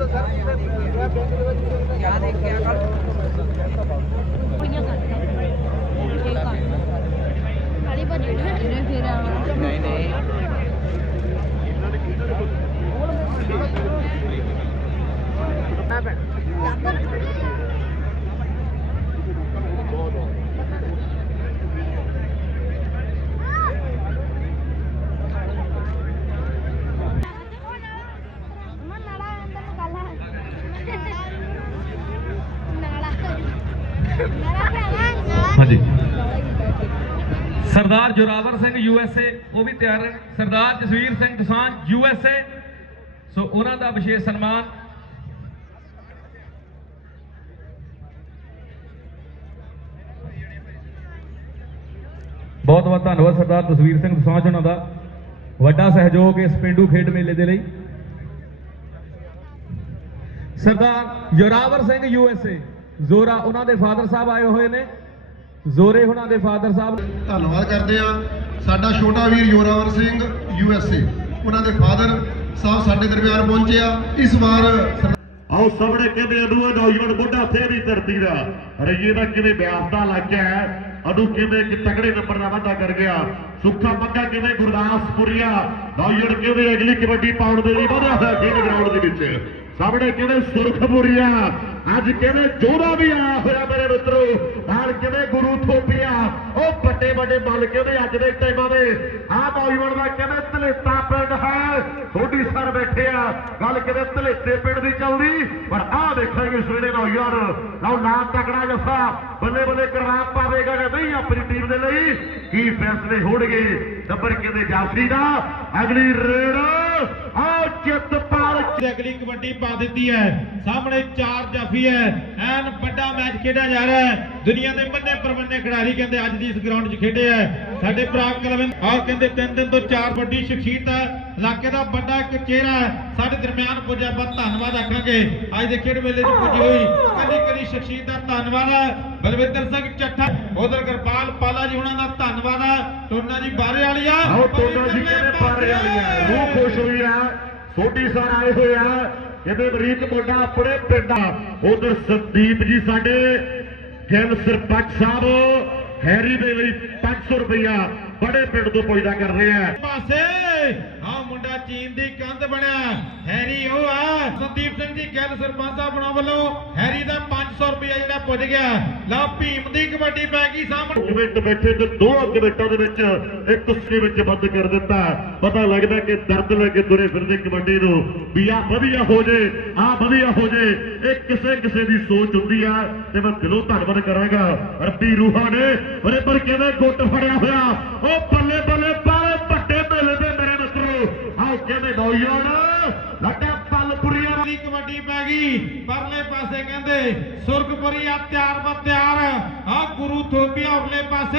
ਹਾਂ ਮੈਨੂੰ ਤਾਂ ਸਰ ਕਿਤੇ ਮੈਂ ਬੈਂਕ ਦੇ ਵਿੱਚ ਕਿਆ ਦੇਖ ਕੇ ਆ ਕੱਲ ਕੁੜੀਆਂ ਕਰਦੇ ਇਹ ਕਰ ਕਾਲੀ ਭਾਜੀ ਨੇ ਫਿਰ ਆਉਣਾ ਨਹੀਂ ਨਹੀਂ ਹਾਂਜੀ Sardar Zorawar Singh U S A, ਉਹ ਵੀ ਤਿਆਰ ਹੈ Sardar Jasvir Singh Dosanjh U S A. So ਉਹਨਾਂ ਦਾ ਵਿਸ਼ੇਸ਼ ਸਨਮਾਨ। ਬਹੁਤ ਬਹੁਤ ਧੰਨਵਾਦ ਸਰਦਾਰ ਜਸਵੀਰ ਸਿੰਘ ਦਸਾਂਝ ਉਹਨਾਂ ਦਾ। ਵੱਡਾ ਸਹਿਯੋਗ ਇਸ ਪਿੰਡੂ ਖੇਡ ਮੇਲੇ ਦੇ ਲਈ। Sardar Zorawar Singh U S A, Zora, ਉਹਨਾਂ ਦੇ ਫਾਦਰ ਸਾਹਿਬ ਆਏ ਹੋਏ ਨੇ। ਜ਼ੋਰੇ ਉਹਨਾਂ ਦੇ ਫਾਦਰ ਸਾਹਿਬ ਧੰਨਵਾਦ ਕਰਦੇ ਆ ਸਾਡਾ ਛੋਟਾ ਵੀਰ Zorawar Singh U S A. ਉਹਨਾਂ ਦੇ ਫਾਦਰ ਸਾਹਿਬ ਸਾਡੇ ਦਰਮਿਆਨ ਪਹੁੰਚੇ ਆ। ਇਸ ਵਾਰ ਆਓ ਸਾਹਮਣੇ ਕਹਿੰਦੇ ਅਨੂ ਇਹ ਨੌਜਵਾਨ ਬੁੱਢਾ ਫੇਰ ਹੀ ਧਰਤੀ ਦਾ। ਰਈਏ ਦਾ ਕਿਵੇਂ ਬਿਆਸ ਦਾ ਲੱਗ ਗਿਆ ਹੈ? ਅਨੂ ਕਿਵੇਂ ਕਿ ਤਕੜੇ ਨੰਬਰ ਦਾ ਵਾਧਾ ਕਰ ਗਿਆ? ਸੁੱਖਾ ਮੱਗਾ ਕਿਵੇਂ ਗੁਰਦਾਸਪੁਰੀਆ? ਨੌਜਵਾਨ ਕਿਵੇਂ ਅਗਲੀ ਕਬੱਡੀ ਪਾਉਣ ਦੇ ਲਈ ਵਧਿਆ ਹੋਇਆ ਖੇਡ ਗਰਾਊਂਡ ਦੇ ਵਿੱਚ? ਸਾਹਮਣੇ ਕਿਵੇਂ ਸੁਰਖਪੁਰੀਆ ਅੱਜ ਕਿਵੇਂ ਜੋਧਾ ਵੀ ਆਇਆ ਹੋਇਆ ਮੇਰੇ ਮਿੱਤਰੋ? ਨਾਲ ਕਿਵੇਂ ਗੁਰੂ ਥੋਪੀਆ? ਉਹ ਵੱਡੇ ਵੱਡੇ ਬਲ ਕਿਵੇਂ ਅੱਜ ਦੇ ਟਾਈਮਾਂ ਦੇ। ਆਹ ਨੌਜਵਾਨ ਦਾ ਕਿਵੇਂ ਧਲੇਤਾ ਪਿੰਡ ਹੈ? ਥੋੜੀ ਸਰ ਬੈਠੇ ਆ। ਗੱਲ ਕਿਵੇਂ ਧਲੇਤੇ ਪਿੰਡ ਦੀ ਚੱਲਦੀ? ਪਰ ਆਹ ਦੇਖਾਂਗੇ ਸਵੇਰੇ ਨੌਜਵਾਨ। ਲਓ ਨਾ ਤਕੜਾ ਜੱਫਾ ਬੱਲੇ ਬੱਲੇ ਕਰਵਾ ਪਾਵੇਗਾ ਕਿ ਨਹੀਂ ਆਪਣੀ ਟੀਮ ਦੇ ਲਈ? ਕੀ ਫੈਸਲੇ ਹੋਣਗੇ? ਨੰਬਰ ਕਿਵੇਂ ਜਾਫੀ ਦਾ। ਅਗਲੀ ਰੇਡ। ਆਹ ਚਿੱਤਪਾਲ ਅਗਲੀ ਕਬੱਡੀ ਪਾ ਦਿੱਤੀ ਹੈ। ਸਾਹਮਣੇ ਚਾਰ ਜਾਫੀ ਹੈ। ਐਨ ਵੱਡਾ ਮੈਚ ਖੇਡਿਆ ਜਾ ਰਿਹਾ ਹੈ। ਦੁਨੀਆ ਦੇ ਬੰਨੇ ਪਰਵੰਨੇ ਖਿਡਾਰੀ ਕਹਿੰਦੇ ਅੱਜ ਦੀ ਇਸ ਗਰਾਊਂਡ 'ਚ ਖੇਡੇ ਹੈ। ਸਾਡੇ ਭਰਾ ਕਲਵਿੰਦ ਆਹ ਕਹਿੰਦੇ ਤਿੰਨ ਦਿਨ ਤੋਂ ਚਾਰ ਵੱਡੀ ਸ਼ਖਸੀਅਤ ਹੈ। ਇਲਾਕੇ ਦਾ ਵੱਡਾ ਇੱਕ ਚਿਹਰਾ ਹੈ। ਸਾਡੇ ਦਰਮਿਆਨ ਪੁੱਜਿਆ ਬਹੁਤ ਧੰਨਵਾਦ ਆਖਾਂਗੇ। ਅੱਜ ਦੇ ਖੇਡ ਮੇਲੇ 'ਚ ਪੁੱਜੀ ਹੋਈ। ਕਦੀ ਕਦੀ ਸ਼ਖਸੀਅਤ ਦਾ ਧੰਨਵਾਦ ਹੈ। ਬਲਵਿੰਦਰ ਸਿੰਘ ਚੱਠਾ ਉਧਰ ਕਿਰਪਾਲ ਪਾਲਾ ਜੀ ਉਹਨਾਂ ਦਾ ਧੰਨਵਾਦ ਹੈ। ਟੋਨਾ ਜੀ ਬਾਰੇ ਵਾਲੀਆ ਆਓ ਟੋਨਾ ਜੀ ਕਹਿੰਦੇ ਪਾਰੇ ਵਾਲੀ ਆ? ਰੂਹ ਖੁਸ਼ ਹੋਈ ਆ। ਛੋਟੀ ਸਰ ਆਏ ਹੋਏ ਆ। ਕਹਿੰਦੇ ਅਮਰੀਕ ਮੁੰਡਾ ਆਪਣੇ ਪਿੰਡ ਆ। ਉਧਰ ਸੰਦੀਪ ਜੀ ਸਾਡੇ ਗਿੱਲ ਸਰਪੰਚ ਸਾਹਿਬ ਹੈਰੀ ਦੇ ਲਈ 500 ਰੁਪਇਆ ਬੜੇ ਪਿੰਡ ਤੋਂ ਪੁੱਜਦਾ ਕਰ ਰਹੇ ਆ। ਪਾਸੇ। ਆ ਚੀਨ ਦੀ ਕੰਧ ਬਣਿਆ। ਹੈਰੀ ਉਹ ਆ। ਸੰਦੀਪ ਸਿੰਘ ਜੀ ਗੱਲ ਸਰਪੰਚ ਬਣਾ ਵੱਲੋਂ ਹੈਰੀ ਦਾ 500 ਰੁਪਇਆ ਜਿਹੜਾ ਪੁੱਜ ਗਿਆ। ਲਓ, ਭੀਮ ਦੀ ਕਬੱਡੀ ਪੈ ਗਈ ਸਾਹਮਣੇ। ਕਮੈਂਟ ਬੈਠੇ ਤੇ ਦੋ ਕਮੈਂਟਾਂ ਦੇ ਵਿੱਚ ਇੱਕ ਕੁਸ਼ਤੀ ਵਿੱਚ ਬੰਦ ਕਰ ਦਿੱਤਾ। ਪਤਾ ਲੱਗਦਾ ਕਿ ਦਰਦ ਲੈ ਕੇ ਤੁਰੇ ਫਿਰਦੇ ਕਬੱਡੀ ਨੂੰ। ਵੀ ਆ ਵਧੀਆ ਹੋ ਜੇ ਆ ਵਧੀਆ ਹੋ ਜੇ। ਇਹ ਕਿਸੇ ਕਿਸੇ ਦੀ ਸੋਚ ਹੁੰਦੀ ਆ ਤੇ ਮੈਂ ਦਿਲੋਂ ਧੰਨਵਾਦ ਕਰਾਂਗਾ। ਰੱਬੀ ਰੂਹਾਂ ਨੇ ਬਰੇ ਪਰ ਕਿਵੇਂ ਗੁੱਟ ਫੜਿਆ ਹੋਇਆ। ਉਹ ਬੱਲੇ ਬੱਲੇ ਬਾਲੇ ਮਿੱਤਰੋ ਆਓ ਕਿਵੇਂ ਪਲਪੁਰੀਆ ਦੀ ਕਬੱਡੀ ਪੈ ਗਈ। ਪਰਲੇ ਪਾਸੇ ਕਹਿੰਦੇ ਸੁਰਗਪੁਰੀ ਤਿਆਰ ਬਾ ਆ ਗੁਰੂ ਥੋਪੀਆ ਉਰਲੇ ਪਾਸੇ।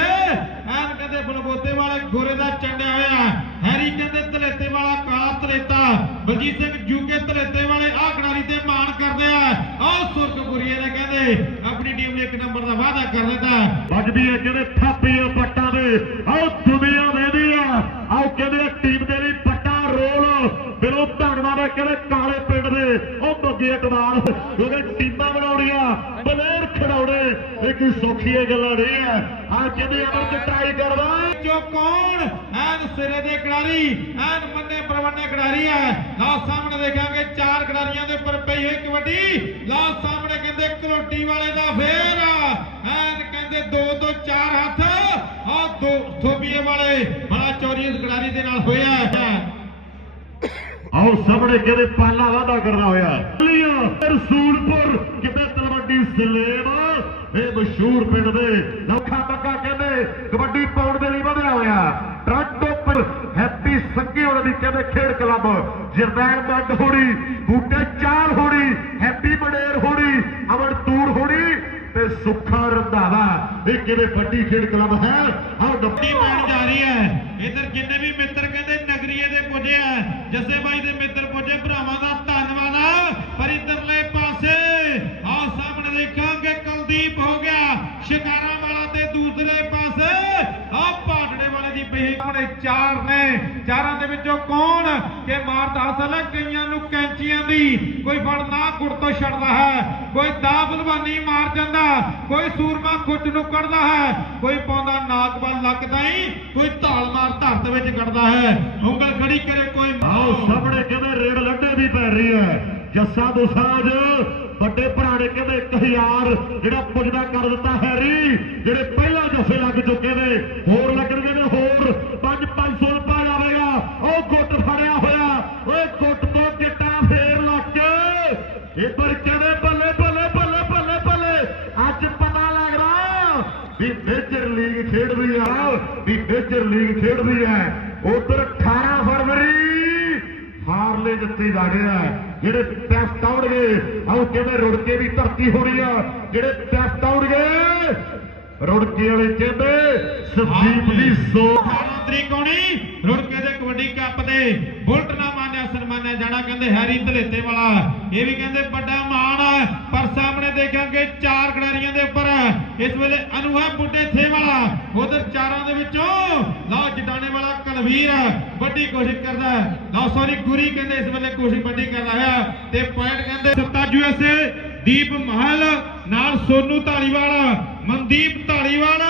ਐਨ ਕਹਿੰਦੇ ਬਲਬੋਤੇ ਵਾਲੇ ਗੋਰੇ ਦਾ ਚੰਡਿਆ ਹੋਇਆ। ਹੈਰੀ ਕਹਿੰਦੇ ਧਲੇਤੇ ਵਾਲਾ ਕਾਲਾ ਧਲੇਤਾ। ਬਲਜੀਤ ਸਿੰਘ ਜੂਕੇ ਧਲੇਤੇ ਵਾਲੇ ਆ ਖਿਡਾਰੀ ਤੇ ਮਾਣ ਕਰਦੇ ਆ। ਆ ਸੁਰਗਪੁਰੀਏ ਨੇ ਕਹਿੰਦੇ, ਆਪਣੀ ਟੀਮ ਨੇ ਇੱਕ ਨੰਬਰ ਦਾ ਵਾਅਦਾ ਕਰ ਦਿੱਤਾ। ਵੱਜਦੀ ਹੈ ਕਹਿੰਦੇ ਥਾਪੀਆਂ ਪੱਟਾਂ ਦੇ। ਆਓ ਦੁਨੀਆ ਵੇਦੀ ਆ। ਆਓ ਕਹਿੰਦੇ ਟੀਮ ਦੇ ਲਈ ਪੱਟਾ ਰੋਲ। ਬਿਲੋ ਧੰਨਵਾਦ ਹੈ ਕਹਿੰਦੇ ਕਾਲੇ ਪਿੰਡ ਦੇ। ਉਹ ਬੱਗੇ ਅਕਬਾਲ ਕਿਉਂਕਿ ਟੀਮਾਂ ਬਣਾਉਣੀਆਂ ਬਲੇਰ ਖੜਾਉਣੇ ਇਹ ਕੋਈ ਸੌਖੀਆਂ ਗੱਲਾਂ ਨਹੀਂ ਆ ਆ ਕਹਿੰਦੇ ਅਮਰ ਚ ਕਰਵਾ ਜੋ ਕੌਣ? ਐਨ ਸਿਰੇ ਦੇ ਖਿਡਾਰੀ, ਐਨ ਮੰਨੇ ਪਰਵੰਨੇ ਖਿਡਾਰੀ ਹੈ। ਲਓ ਸਾਹਮਣੇ ਦੇਖਾਂਗੇ, ਚਾਰ ਖਿਡਾਰੀਆਂ ਦੇ ਉੱਪਰ ਪਈ ਹੋਈ ਕਬੱਡੀ। ਲਾ ਸਾਹਮਣੇ ਕਹਿੰਦੇ ਕਲੋਟੀ ਵਾਲੇ ਦਾ ਫੇਰ। ਐਨ ਕਹਿੰਦੇ ਦੋ ਤੋਂ ਚਾਰ ਹੱਥ। ਆ ਦੋ ਥੋਬੀਏ ਵਾਲੇ ਬੜਾ ਚੋਰੀ ਇਸ ਖਿਡਾਰੀ ਦੇ ਨਾਲ ਹੋਇਆ ਹੈ। ਆਓ ਸਾਹਮਣੇ ਕਹਿੰਦੇ ਪਾਲਾ ਵਾਦਾ ਕਰਦਾ ਹੋਇਆ? ਲੀਆ ਰਸੂਲਪੁਰ ਕਿਤੇ ਤਲਵੰਡੀ ਸਲੇਮ? ਇਹ ਮਸ਼ਹੂਰ ਪਿੰਡ ਦੇ। ਲੋਖਾ ਬੱਗਾ ਕਹਿੰਦੇ ਕਬੱਡੀ ਪਾਉਣ ਦੇ ਲਈ ਵਧਿਆ ਹੋਇਆ। ਟਰਾਂਟੋ ਪਰ ਹੈਪੀ ਸੰਗੇ ਉਹਨਾਂ ਦੀ ਕਹਿੰਦੇ ਖੇਡ ਕਲੱਬ। ਜਰਨੈਲ ਮੰਡ ਹੋਣੀ, ਬੂਟੇ ਚਾਲ ਹੋਣੀ, ਹੈਪੀ ਮਡੇਰ ਹੋਣੀ ਅਮਰ ਤੂਰ ਹੋਣੀ ਤੇ ਸੁੱਖਾ ਰੰਧਾਵਾ। ਇਹ ਕਿਵੇਂ ਵੱਡੀ ਖੇਡ ਕਲੱਬ ਹੈ? ਆਓ ਡੱਬੀ ਪੈਣ ਜਾ ਰਹੀ ਹੈ ਇਧਰ ਜਿੰਨੇ ਵੀ ਮਿੱਤਰ ਕਹਿੰਦੇ ਨਗਰੀਏ ਦੇ ਪੁੱਜੇ ਆ ਜੱਸੇ ਬਾਈ ਦੇ ਮਿੱਤਰ ਪੁੱਜੇ ਭਰਾਵਾਂ ਦਾ ਧੰਨਵਾਦ ਆ ਪਰ ਇਧਰਲੇ ਪਾਸੇ ਆ ਸਾਹਮਣੇ ਦੇਖਾਂਗੇ ਕਲ ਚਾਰਾਂ ਦੇ ਵਿੱਚੋਂ ਕੌਣ ਕਿ ਮਾਰਦਾ? ਅਸਲ ਹੈ ਕਈਆਂ ਨੂੰ ਕੈਂਚੀਆਂ ਦੀ ਕੋਈ ਫੜ ਗੁੜ ਤੋਂ ਛੱਡਦਾ ਹੈ। ਕੋਈ ਦਾ ਬਲਵਾਨੀ ਮਾਰ ਜਾਂਦਾ, ਕੋਈ ਸੂਰਮਾ ਖੁੱਟ ਨੂੰ ਕੱਢਦਾ ਹੈ। ਕੋਈ ਪਾਉਂਦਾ ਨਾਕ ਵੱਲ ਲੱਕ ਕੋਈ ਧਾਲ ਮਾਰ ਧਰਤ ਵਿੱਚ ਕੱਢਦਾ ਹੈ। ਉਂਗਲ ਖੜੀ ਕਰੇ ਕੋਈ ਆਓ, ਸਾਹਮਣੇ ਕਹਿੰਦੇ ਰੇਡ ਲੱਡੇ ਦੀ ਪੈ ਰਹੀ ਹੈ? ਜੱਸਾ ਦੋਸਾਂਝ, ਵੱਡੇ ਭਰਾ ਨੇ ਕਹਿੰਦੇ 1000 ਜਿਹੜਾ ਪੁੱਜਦਾ ਕਰ ਦਿੱਤਾ ਹੈਰੀ, ਜਿਹੜੇ ਪਹਿਲਾਂ ਜੱਸੇ ਲੱਗ ਚੁੱਕੇ ਨੇ, ਹੋਰ ਲੱਗਣਗੇ ਨੇ ਹੋਰ। 5 500 ਵੀ ਮੇਜਰ ਲੀਗ ਖੇਡ ਰਹੀ ਆ। ਵੀ ਮੇਜਰ ਲੀਗ ਖੇਡ ਰਹੀ ਹੈ ਉਧਰ 18 ਫਰਵਰੀ ਹਾਰਲੇ ਜਿੱਤੇ ਜਾਣੇ ਆ। ਜਿਹੜੇ ਟੈਸਟ ਆਉਣਗੇ ਆਉ ਕਿਵੇਂ ਰੁੜ ਕੇ ਦੀ ਧਰਤੀ ਹੋਣੀ ਆ। ਜਿਹੜੇ ਟੈਸਟ ਆਉਣਗੇ ਰੁੜ ਕੇ ਵਾਲੇ ਕਹਿੰਦੇ ਸੰਦੀਪ ਦੀ ਸੋ 18 ਤਰੀਕ ਆਉਣੀ ਰੁੜਕੇ ਦੇ ਕਬੱਡੀ ਕੱਪ ਦੇ ਬੁਲਟ ਨਾ ਮਾਨਿਆ ਸਨਮਾਨਿਆ ਜਾਣਾ, ਕਹਿੰਦੇ ਹੈਰੀ ਧਲੇਤੇ ਵਾਲਾ। ਇਹ ਵੀ ਕਹਿੰਦੇ ਵੱਡਾ ਮਾਣ ਹੈ ਪਰ ਸਾਹਮਣੇ ਦੇਖਾਂਗੇ ਚਾਰ ਖਿਡਾਰੀਆਂ ਦੇ ਉੱਪਰ। ਇਸ ਵੇਲੇ ਅਨੂਹਾ ਬੁੱਢੇ ਥੇ ਵਾਲਾ, ਉਧਰ ਚਾਰਾਂ ਦੇ ਵਿੱਚੋਂ। ਲਓ, ਜਟਾਣੇ ਵਾਲਾ ਕਲਵੀਰ ਵੱਡੀ ਕੋਸ਼ਿਸ਼ ਕਰਦਾ ਹੈ। ਲਓ ਸੌਰੀ ਗੁਰੀ ਕਹਿੰਦੇ ਇਸ ਵੇਲੇ ਕੋਸ਼ਿਸ਼ ਵੱਡੀ ਕਰ ਰਿਹਾ ਹੈ। ਤੇ ਪੁਆਇੰਟ ਕਹਿੰਦੇ ਸੱਤਾ ਯੂਐਸਏ ਦੀਪ ਮਹਲ, ਨਾਲ ਸੋਨੂ ਢਾਲੀਵਾਲ ਮਨਦੀਪ ਢਾਲੀਵਾਲ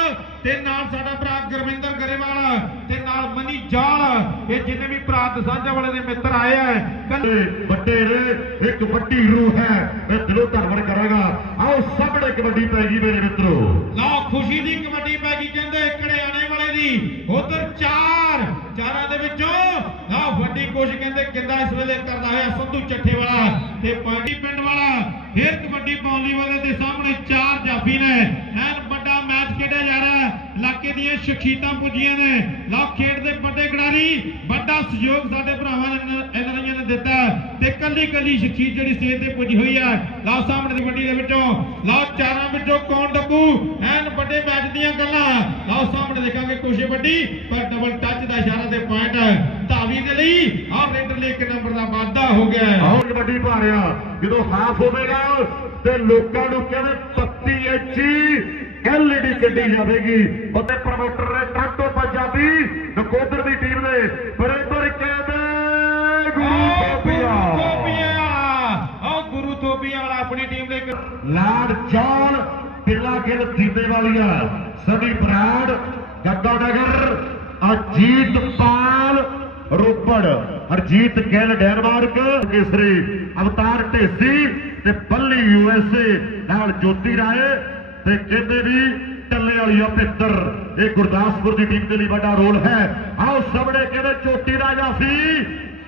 ਤੇ ਨਾਲ ਸਾਡਾ ਭਰਾ ਗੁਰਵਿੰਦਰ ਗਰੇਵਾਲ ਤੇ ਨਾਲ ਮਨੀ ਜਾਲ। ਇਹ ਜਿੰਨੇ ਵੀ ਭਰਾ ਦਸਾਂਝਾ ਵਾਲੇ ਦੇ ਮਿੱਤਰ ਆਏ ਆ ਵੱਡੇ ਨੇ ਇੱਕ ਵੱਡੀ ਰੂਹ ਹੈ। ਮੈਂ ਦਿਲੋਂ ਧੰਨਵਾਦ ਕਰਾਂਗਾ। ਆਓ ਸਾਹਮਣੇ ਕਬੱਡੀ ਪੈ ਗਈ ਮੇਰੇ ਮਿੱਤਰੋ। ਲਓ ਖੁਸ਼ੀ ਦੀ ਕਬੱਡੀ ਪੈ ਗਈ ਕਹਿੰਦੇ ਕੜਿਆਣੇ ਵਾਲੇ ਦੀ। ਉਧਰ ਚਾਰ ਚਾਰਾਂ ਦੇ ਵਿੱਚੋਂ। ਲਓ ਵੱਡੀ ਕੋਸ਼ਿਸ਼ ਕਹਿੰਦੇ ਕਿੰਦਾ ਇਸ ਵੇਲੇ ਕਰਦਾ ਹੋਇਆ ਸੰਧੂ ਚੱਠੇ ਵਾਲਾ ਤੇ ਪਾਰਟੀ ਪਿੰਡ ਵਾਲਾ। ਫੇਰ ਕਬੱਡੀ ਪਾਉਣ ਲਈ ਵਾਲੇ ਦੇ ਸਾਹਮਣੇ ਚਾਰ ਜਾਫੀ ਨੇ। ਐਨ ਖੇਡਿਆ ਜਾ ਰਿਹਾ ਹੈ। ਇਲਾਕੇ ਦੀਆਂ ਸ਼ਖਸੀਅਤਾਂ ਪੁੱਜੀਆਂ ਨੇ। ਲਓ, ਖੇਡ ਦੇ ਵੱਡੇ ਖਿਡਾਰੀ, ਵੱਡਾ ਸਹਿਯੋਗ ਸਾਡੇ ਭਰਾਵਾਂ ਨੇ ਐਨਆਰਆਈਆਂ ਨੇ ਦਿੱਤਾ ਤੇ ਕੱਲੀ ਕੱਲੀ ਸ਼ਖਸੀਅਤ ਜਿਹੜੀ ਸਟੇਜ ਤੇ ਪੁੱਜੀ ਹੋਈ ਹੈ। ਲਓ, ਸਾਹਮਣੇ ਦੀ ਵੱਡੀ ਦੇ ਵਿੱਚੋਂ। ਲਓ, ਚਾਰਾਂ ਵਿੱਚੋਂ ਕੌਣ ਡੱਕੂ ਐਨ ਵੱਡੇ ਮੈਚ ਦੀਆਂ ਗੱਲਾਂ। ਲਓ, ਸਾਹਮਣੇ ਦੇਖਾਂਗੇ ਕੋਸ਼ੇ ਵੱਡੀ, ਪਰ ਡਬਲ ਟੱਚ ਦਾ ਇਸ਼ਾਰਾ ਤੇ ਪੁਆਇੰਟ ਧਾਵੀ ਦੇ ਲਈ ਆਹ ਰੇਡਰ ਲਈ ਇੱਕ ਨੰਬਰ ਦਾ ਵਾਧਾ ਹੋ ਗਿਆ ਹੈ। ਕਬੱਡੀ ਪਾ ਜਦੋਂ ਹਾਫ ਹੋਵੇਗਾ, ਤੇ ਲੋਕਾਂ ਨੂੰ ਕਹਿੰਦੇ 32 ਇੰਚੀ ਐਲਈਡੀ ਕੱਢੀ ਜਾਵੇਗੀ। ਅਤੇ ਪ੍ਰਮੋਟਰ ਨੇ ਟਾਟੋ ਪੰਜਾਬੀ ਨਕੋਦਰ ਦੀ ਟੀਮ ਨੇ ਬਰੇਬਰ ਕਹਿੰਦੇ ਗੁਰੂ ਪਾਪੀਆ ਆਹ ਗੁਰੂ ਤੋਪੀਆ ਵਾਲਾ ਆਪਣੀ ਟੀਮ ਦੇ ਲਾਡ ਚਾਲ ਪਿੱਲਾ ਗਿੱਲ ਦੀਪੇ ਵਾਲੀਆ ਸਦੀ ਬਰਾੜ ਗੱਗਾ ਨਗਰ ਅਜੀਤ ਪਾਲ ਰੋਪੜ। ਹਰਜੀਤ ਗਿੱਲ ਡੈਨਮਾਰਕ ਕੇਸਰੀ ਅਵਤਾਰ ਢੇਸੀ ਤੇ ਬੱਲੀ ਯੂਐਸਏ ਨਾਲ ਜੋਤੀ ਰਾਏ ਤੇ ਕਹਿੰਦੇ ਵੀ ਟੱਲੇ ਵਾਲੀ ਪਿੱਤਰ। ਇਹ ਗੁਰਦਾਸਪੁਰ ਦੀ ਟੀਮ ਦੇ ਲਈ ਵੱਡਾ ਰੋਲ ਹੈ। ਆਓ ਸਾਹਮਣੇ ਕਹਿੰਦੇ ਚੋਟੀ ਰਾਜਾ ਸੀ?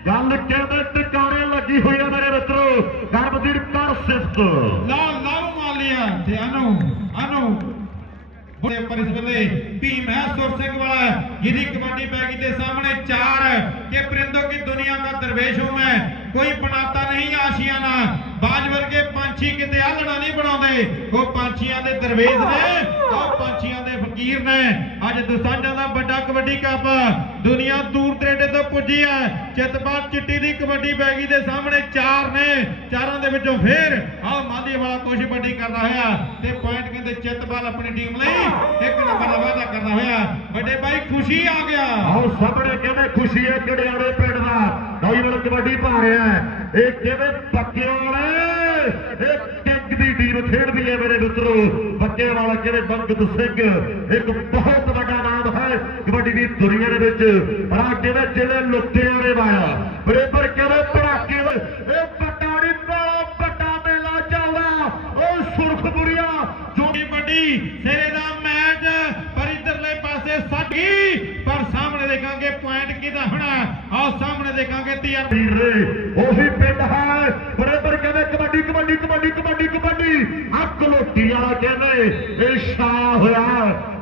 ਗੱਲ ਕਹਿੰਦੇ ਟਿਕਾਣੇ ਲੱਗੀ ਹੋਈ ਆ ਮੇਰੇ ਮਿੱਤਰੋ? ਕਰਮਦੀਪ ਕਰ ਸਿਫਤ ਲਓ ਲਓ ਮਾਲਿਆ ਤੇ ਅਨੂ ਅਨੂ। ਬੜੇ ਪਰ ਇਸ ਭੀਮ ਹੈ ਸੁਰ ਸਿੰਘ ਵਾਲਾ, ਜਿਹਦੀ ਕਬੱਡੀ ਪੈ ਗਈ ਤੇ ਸਾਹਮਣੇ ਚਾਰ ਕਿ ਪਰਿੰਦੋ ਕੀ ਦੁਨੀਆ ਦਾ ਦਰਵੇਸ਼ ਹੂੰ ਮੈਂ, ਕੋਈ ਬਣਾਤਾ ਨਹੀਂ ਆਸ਼ੀਆਨਾ ਬਾਜ ਵਰਗੇ ਪੰਛੀ ਕਿਤੇ ਆਲਣਾ ਨਹੀਂ ਬਣਾਉਂਦੇ। ਉਹ ਪੰਛੀਆਂ ਦੇ ਦਰਵੇਸ਼ ਨੇ, ਉਹ ਪੰਛੀਆਂ ਦੇ ਫਕੀਰ ਨੇ। ਅੱਜ ਦਸਾਂਜਾਂ ਦਾ ਵੱਡਾ ਕਬੱਡੀ ਕੱਪ ਦੁਨੀਆ ਦੂਰ ਦਰੇਡੇ ਤੋਂ ਪੁੱਜੀ ਹੈ ਚਿਤਪਾਲ ਚਿੱਟੀ ਦੀ ਕਬੱਡੀ ਪੈ ਦੇ ਸਾਹਮਣੇ ਚਾਰ ਨੇ। ਚਾਰਾਂ ਦੇ ਵਿੱਚੋਂ ਫੇਰ ਆਹ ਮਾਦੀ ਵਾਲਾ ਕੋਸ਼ਿਸ਼ ਵੱਡੀ ਕਰਦਾ ਹੋਇਆ। ਤੇ ਪੁਆਇੰਟ ਕਹਿੰਦੇ ਚਿਤਪਾਲ ਆਪਣੀ ਟੀਮ ਲਈ ਇੱਕ ਨੰਬਰ ਦਾ ਵਾਅਦਾ ਕਰਦਾ ਹੋਇਆ। ਵੱਡੇ ਭਾਈ, ਖੁਸ਼ੀ ਆ ਗਿਆ। ਆਓ ਸਾਹਮਣੇ ਕਹਿੰਦੇ ਖੁਸ਼ੀ ਹੈ ਕਿਹੜਿਆੜੇ ਪਿੰਡ ਦਾ? ਨੌਜਵਾਨ ਕਬੱਡੀ ਪਾ ਰਿਹਾ ਹੈ। ਇਹ ਕਿਵੇਂ ਪੱਕੇ ਵਾਲੇ? ਇਹ ਕਿੰਗ ਦੀ ਟੀਮ ਖੇਡਦੀ ਹੈ ਮੇਰੇ ਮਿੱਤਰੋ। ਪੱਕੇ ਵਾਲਾ ਕਿਵੇਂ ਬੰਗਤ ਸਿੰਘ? ਇੱਕ ਬਹੁਤ ਵੱਡਾ ਕਬੱਡੀ ਦੀ ਦੁਨੀਆ ਦੇ ਵਿੱਚ ਆ ਦੇ ਜਿਹੜੇ ਲੁੱਟਿਆਰੇ ਵਾਲਾ ਬਰੇਬਰ ਕਹਿੰਦੇ ਪੜਾਕੇ ਇਹ ਪਟਾੜੀ ਵਾਲਾ ਵੱਡਾ ਮੇਲਾ ਚੱਲਦਾ। ਉਹ ਸੁਰਖਪੁਰੀਆ ਜੋ ਛੋਟੀ ਵੱਡੀ ਸਿਰੇ ਦਾ ਮੈਚ ਪਰ ਇਧਰਲੇ ਪਾਸੇ ਸਾਡੀ ਪਰ ਸਾਹਮਣੇ ਦੇਖਾਂਗੇ ਪੁਆਇੰਟ ਕਿਹਦਾ ਹੋਣਾ ਆਓ ਸਾਹਮਣੇ ਦੇਖਾਂਗੇ ਤੀਰ ਵੀਰ ਨੇ ਉਹੀ ਪਿੰਡ ਹੈ ਬਰਾਬਰ ਕਹਿੰਦੇ ਕਬੱਡੀ ਕਬੱਡੀ ਕਬੱਡੀ ਕਬੱਡੀ ਕਬੱਡੀ ਅੱਗ ਲੋਟੀ ਵਾਲਾ ਕਹਿੰਦੇ ਇਹ ਛਾਇਆ ਹੋਇਆ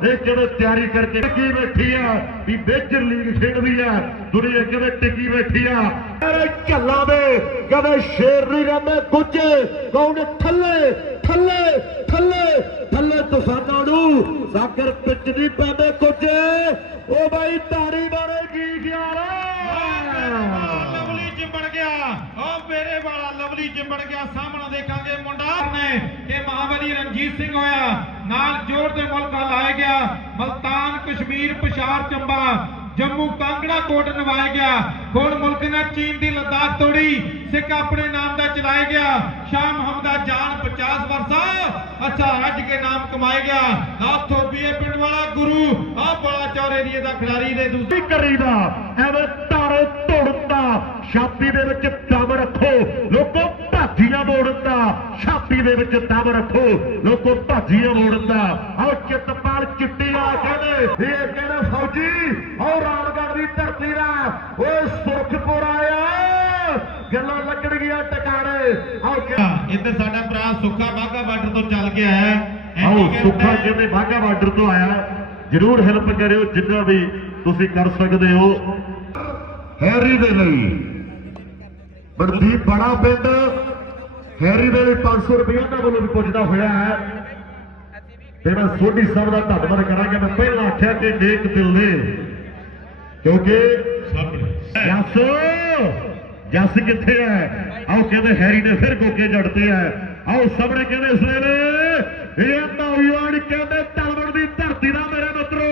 ਇਹ ਕਿਵੇਂ ਤਿਆਰੀ ਕਰਕੇ ਟਿਕੀ ਬੈਠੀ ਆ ਵੀ ਮੇਜਰ ਲੀਗ ਖੇਡਦੀ ਆ ਦੁਨੀਆ ਕਿਵੇਂ ਟਿਕੀ ਬੈਠੀ ਆ ਅਰੇ ਝੱਲਾ ਦੇ ਕਹਿੰਦੇ ਸ਼ੇਰ ਨਹੀਂ ਰਹਿੰਦੇ ਗੁੱਜੇ ਕੌਣ ਥੱਲੇ ਥੱਲੇ ਥੱਲੇ ਥੱਲੇ ਤੁਸਾਨਾਂ ਨੂੰ ਸਾਗਰ ਪਿੱਚ ਨਹੀਂ ਪੈਂਦੇ ਕੁੱਜੇ। ਉਹ ਬਾਈ ਤਾੜੀ ਮਾਰੇ ਕੀ ਖਿਆਲ ਲਵਲੀ ਚਿੰਬੜ ਗਿਆ। ਉਹ ਮੇਰੇ ਵਾਲਾ ਲਵਲੀ ਚਿੰਬੜ ਗਿਆ। ਸਾਹਮਣੇ ਦੇਖਾਂਗੇ ਮੁੰਡਾ ਨੇ ਕਿ ਮਹਾਬਲੀ ਰਣਜੀਤ ਸਿੰਘ ਹੋਇਆ। ਨਾਲ ਜੋਰ ਦੇ ਮੁਲਕ ਲਾਇਆ ਗਿਆ। ਮਲਤਾਨ ਕਸ਼ਮੀਰ ਪਸ਼ਾਰ ਚੰਬਾ। ਜੰਮੂ ਕਾਂਗੜਾ ਕੋਟ ਨਵਾਇਆ ਗਿਆ। ਹੁਣ ਮੁਲਕ ਨੇ ਚੀਨ ਦੀ ਲੱਦਾਖ ਤੋੜੀ, ਸਿੱਖ ਆਪਣੇ ਨਾਮ ਦਾ ਚਲਾਇਆ ਗਿਆ। ਸ਼ਾਹ ਮੁਹੰਮਦਾ ਜਾਨ 50 ਵਰਸਾ ਅੱਛਾ ਰੱਜ ਕੇ ਨਾਮ ਕਮਾਇਆ ਗਿਆ। ਨਾਥੋ ਬੀਏ ਪਿੰਡ ਵਾਲਾ ਗੁਰੂ ਆ ਬੜਾ ਚੌਰ ਏਰੀਏ ਦਾ ਖਿਡਾਰੀ ਦੇ ਦੂਸਰੇ ਕਰੀਦਾ? ਐਵੇਂ ਧਾਰੇ ਤੋੜਦਾ। ਛਾਤੀ ਦੇ ਵਿੱਚ ਦਮ ਰੱਖੋ। ਲੋਕੋ ਭਾਜੀਆਂ ਮੋੜਦਾ। ਛਾਤੀ ਦੇ ਵਿੱਚ ਦਮ ਰੱਖੋ। ਲੋਕੋ ਭਾਜੀਆਂ ਮੋੜਦਾ। ਆਓ ਚਿੱਤਪਾਲ ਚਿੱਟੀਆ ਕਹਿੰਦੇ। ਇਹ ਕਹਿੰਦੇ ਫੌਜੀ ਆਓ ਰਾਮਗੜ੍ਹ ਦੀ ਧਰਤੀ ਦਾ। ਓਏ ਸੁਰਖਪੁਰ ਆਇਆ। ਗੱਲਾਂ ਲੱਗਣਗੀਆਂ ਟਿਕਾਣੇ। ਆਓ ਇੱਧਰ ਸਾਡਾ ਭਰਾ ਸੁੱਖਾ ਬਾਗਾ ਬਾਰਡਰ ਤੋਂ ਚੱਲ ਕੇ ਆਇਆ ਆਓ ਸੁੱਖਾ ਕਹਿੰਦੇ ਬਾਗਾ ਬਾਰਡਰ ਤੋਂ ਆਇਆ ਜਰੂਰ ਹੈਲਪ ਕਰਿਓ ਜਿੰਨਾ ਵੀ ਤੁਸੀਂ ਕਰ ਸਕਦੇ ਹੋ। ਹੈਰੀ ਦੇ ਲਈ। ਬੜੀ ਬੜਾ ਪਿੰਡ। ਹੈਰੀ ਦੇ ਲਈ 500 ਰੁਪਏ ਉਹਨਾਂ ਵੱਲੋਂ ਵੀ ਪੁੱਜਦਾ ਹੋਇਆ ਹੈ। ਤੇ ਮੈਂ ਸੋਢੀ ਸਾਹਿਬ ਦਾ ਧੰਨਵਾਦ ਕਰਾਂਗਾ। ਮੈਂ ਪਹਿਲਾਂ ਆਖਿਆ ਕਿ ਨੇਕ ਦਿਲ ਨੇ। ਕਿਉਂਕਿ ਜੱਸ ਜੱਸ ਕਿੱਥੇ ਹੈ? ਆਓ ਕਹਿੰਦੇ ਹੈਰੀ ਨੇ ਫਿਰ ਗੋਕੇ ਜੜਤੇ ਹੈ ਆਓ ਸਾਹਮਣੇ ਕਹਿੰਦੇ ਇਸ ਇਹ ਨੌਜਵਾਨ ਕਹਿੰਦੇ ਤਲਵੜ ਦੀ ਧਰਤੀ ਦਾ ਮੇਰੇ ਮਿੱਤਰੋ,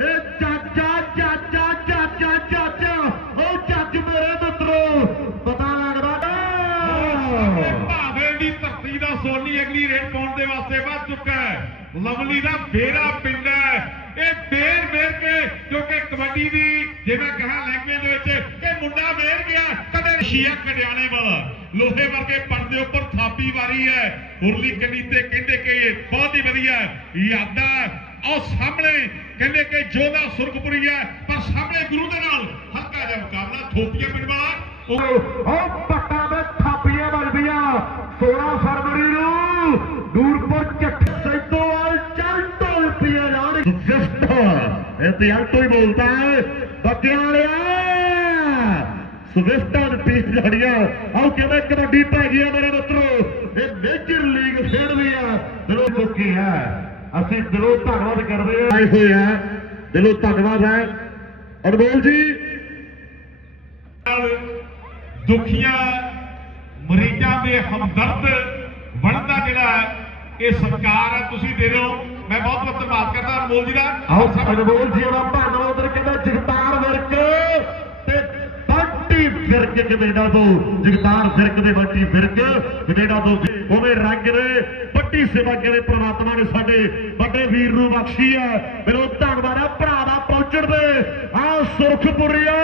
ਇਹ ਚਾਚਾ ਚਾਚਾ ਚਾਚਾ ਚਾਚਾ, ਉਹ ਚੱਜ ਮੇਰੇ ਮਿੱਤਰੋ, ਪਤਾ ਲੱਗਦਾ ਭਾਵੇਂ ਦੀ ਧਰਤੀ ਦਾ ਸੋਨੀ ਅਗਲੀ ਰੇਟ ਪਾਉਣ ਦੇ ਵਾਸਤੇ ਵੱਧ ਚੁੱਕਾ ਹੈ। ਲਵਲੀ ਦਾ ਫੇਰਾ ਪਿੰਡ ਹੈ। ਇਹ ਫੇਰ ਫੇਰ ਕੇ ਕਿਉਂਕਿ ਕਬੱਡੀ ਦੀ ਜਿਵੇਂ ਕਹਾ ਲੈਂਗੁਏਜ ਦੇ ਵਿੱਚ, ਇਹ ਮੁੰਡਾ ਵੇਰ ਗਿਆ, ਕਦੇ ਸ਼ੀਆ ਕੜਿਆਣੇ ਵਾਲਾ। ਲੋਹੇ ਵਰਗੇ ਪਣ ਦੇ ਉੱਪਰ ਥਾਪੀ ਵਾਰੀ ਹੈ। ਉਰਲੀ ਕੰਨੀ ਤੇ ਕਹਿੰਦੇ ਕਿ ਬਹੁਤ ਹੀ ਵਧੀਆ ਹੈ। ਯਾਦਾਂ ਸਾਹਮਣੇ ਕਹਿੰਦੇ ਕਿ ਜੋਦਾ ਸੁਰਗਪੁਰੀ ਹੈ, ਪਰ ਸਾਹਮਣੇ ਗੁਰੂ ਦੇ ਨਾਲ ਹਲਕਾ ਜਿਹਾ ਮੁਕਾਬਲਾ, ਥੋਪੀਆ ਪਿੰਡ ਵਾਲਾ। ਉਹ ਉਹ ਪੱਟਾਂ ਦੇ ਥਾਪੀਆਂ ਵੱਜਦੀਆਂ। 16 ਫਰਵਰੀ ਨੂੰ ਦੂਰਪੁਰ ਚੱਕ ਸੈਦੋਵਾਲ ਚੱਲ ਢੋਲ ਜਿਸਟ ਇਹ ਤੇ ਹੀ ਬੋਲਦਾ ਹੈ ਬਕਿਆਲਿਆ ਸਵਿਸਟਾਂ ਦੇ ਪੀਸ ਜੜੀਆਂ ਆਓ ਕਿਵੇਂ ਕਬੱਡੀ ਪੈ ਗਈ ਆ ਮੇਰੇ ਮਿੱਤਰੋ ਇਹ ਮੇਜਰ ਲੀਗ ਖੇਡਦੀ ਆ ਦਿਲੋਂ ਚੁੱਕੀ ਹੈ ਅਸੀਂ ਦਿਲੋਂ ਧੰਨਵਾਦ ਕਰਦੇ ਆ ਆਏ ਹੋਏ ਆ ਦਿਲੋਂ ਧੰਨਵਾਦ ਹੈ ਅਨਮੋਲ ਜੀ ਦੁਖੀਆਂ ਮਰੀਜ਼ਾਂ ਦੇ ਹਮਦਰਦ ਬਣਦਾ ਜਿਹੜਾ ਇਹ ਸਰਕਾਰ ਹੈ ਤੁਸੀਂ ਦੇ ਦਿਓ ਮੈਂ ਬਹੁਤ ਬਹੁਤ ਧੰਨਵਾਦ ਕਰਦਾ ਅਨਮੋਲ ਜੀ ਦਾ। ਆਓ ਅਨਮੋਲ ਜੀ ਦਾ ਭਾਣਾ ਉਧਰ ਕਹਿੰਦਾ, ਜਗਤਾਰ ਵਿਰਕ ਤੇ ਬੰਟੀ ਵਿਰਕ ਕੈਨੇਡਾ ਤੋਂ। ਜਗਤਾਰ ਵਿਰਕ ਦੇ ਬੰਟੀ ਵਿਰਕ ਕੈਨੇਡਾ ਤੋਂ। ਉਹਦੇ ਰੰਗ ਨੇ ਪੱਟੀ ਸੇਵਾ ਕਰੇ ਪ੍ਰਮਾਤਮਾ ਨੇ ਸਾਡੇ ਵੱਡੇ ਵੀਰ ਨੂੰ ਬਖਸ਼ੀ ਹੈ ਮੈਨੂੰ ਧੰਨਵਾਦ ਹੈ ਭਰਾ ਦਾ ਪਹੁੰਚਣ ਦੇ। ਆ ਸੁਰਖਪੁਰੀਆ,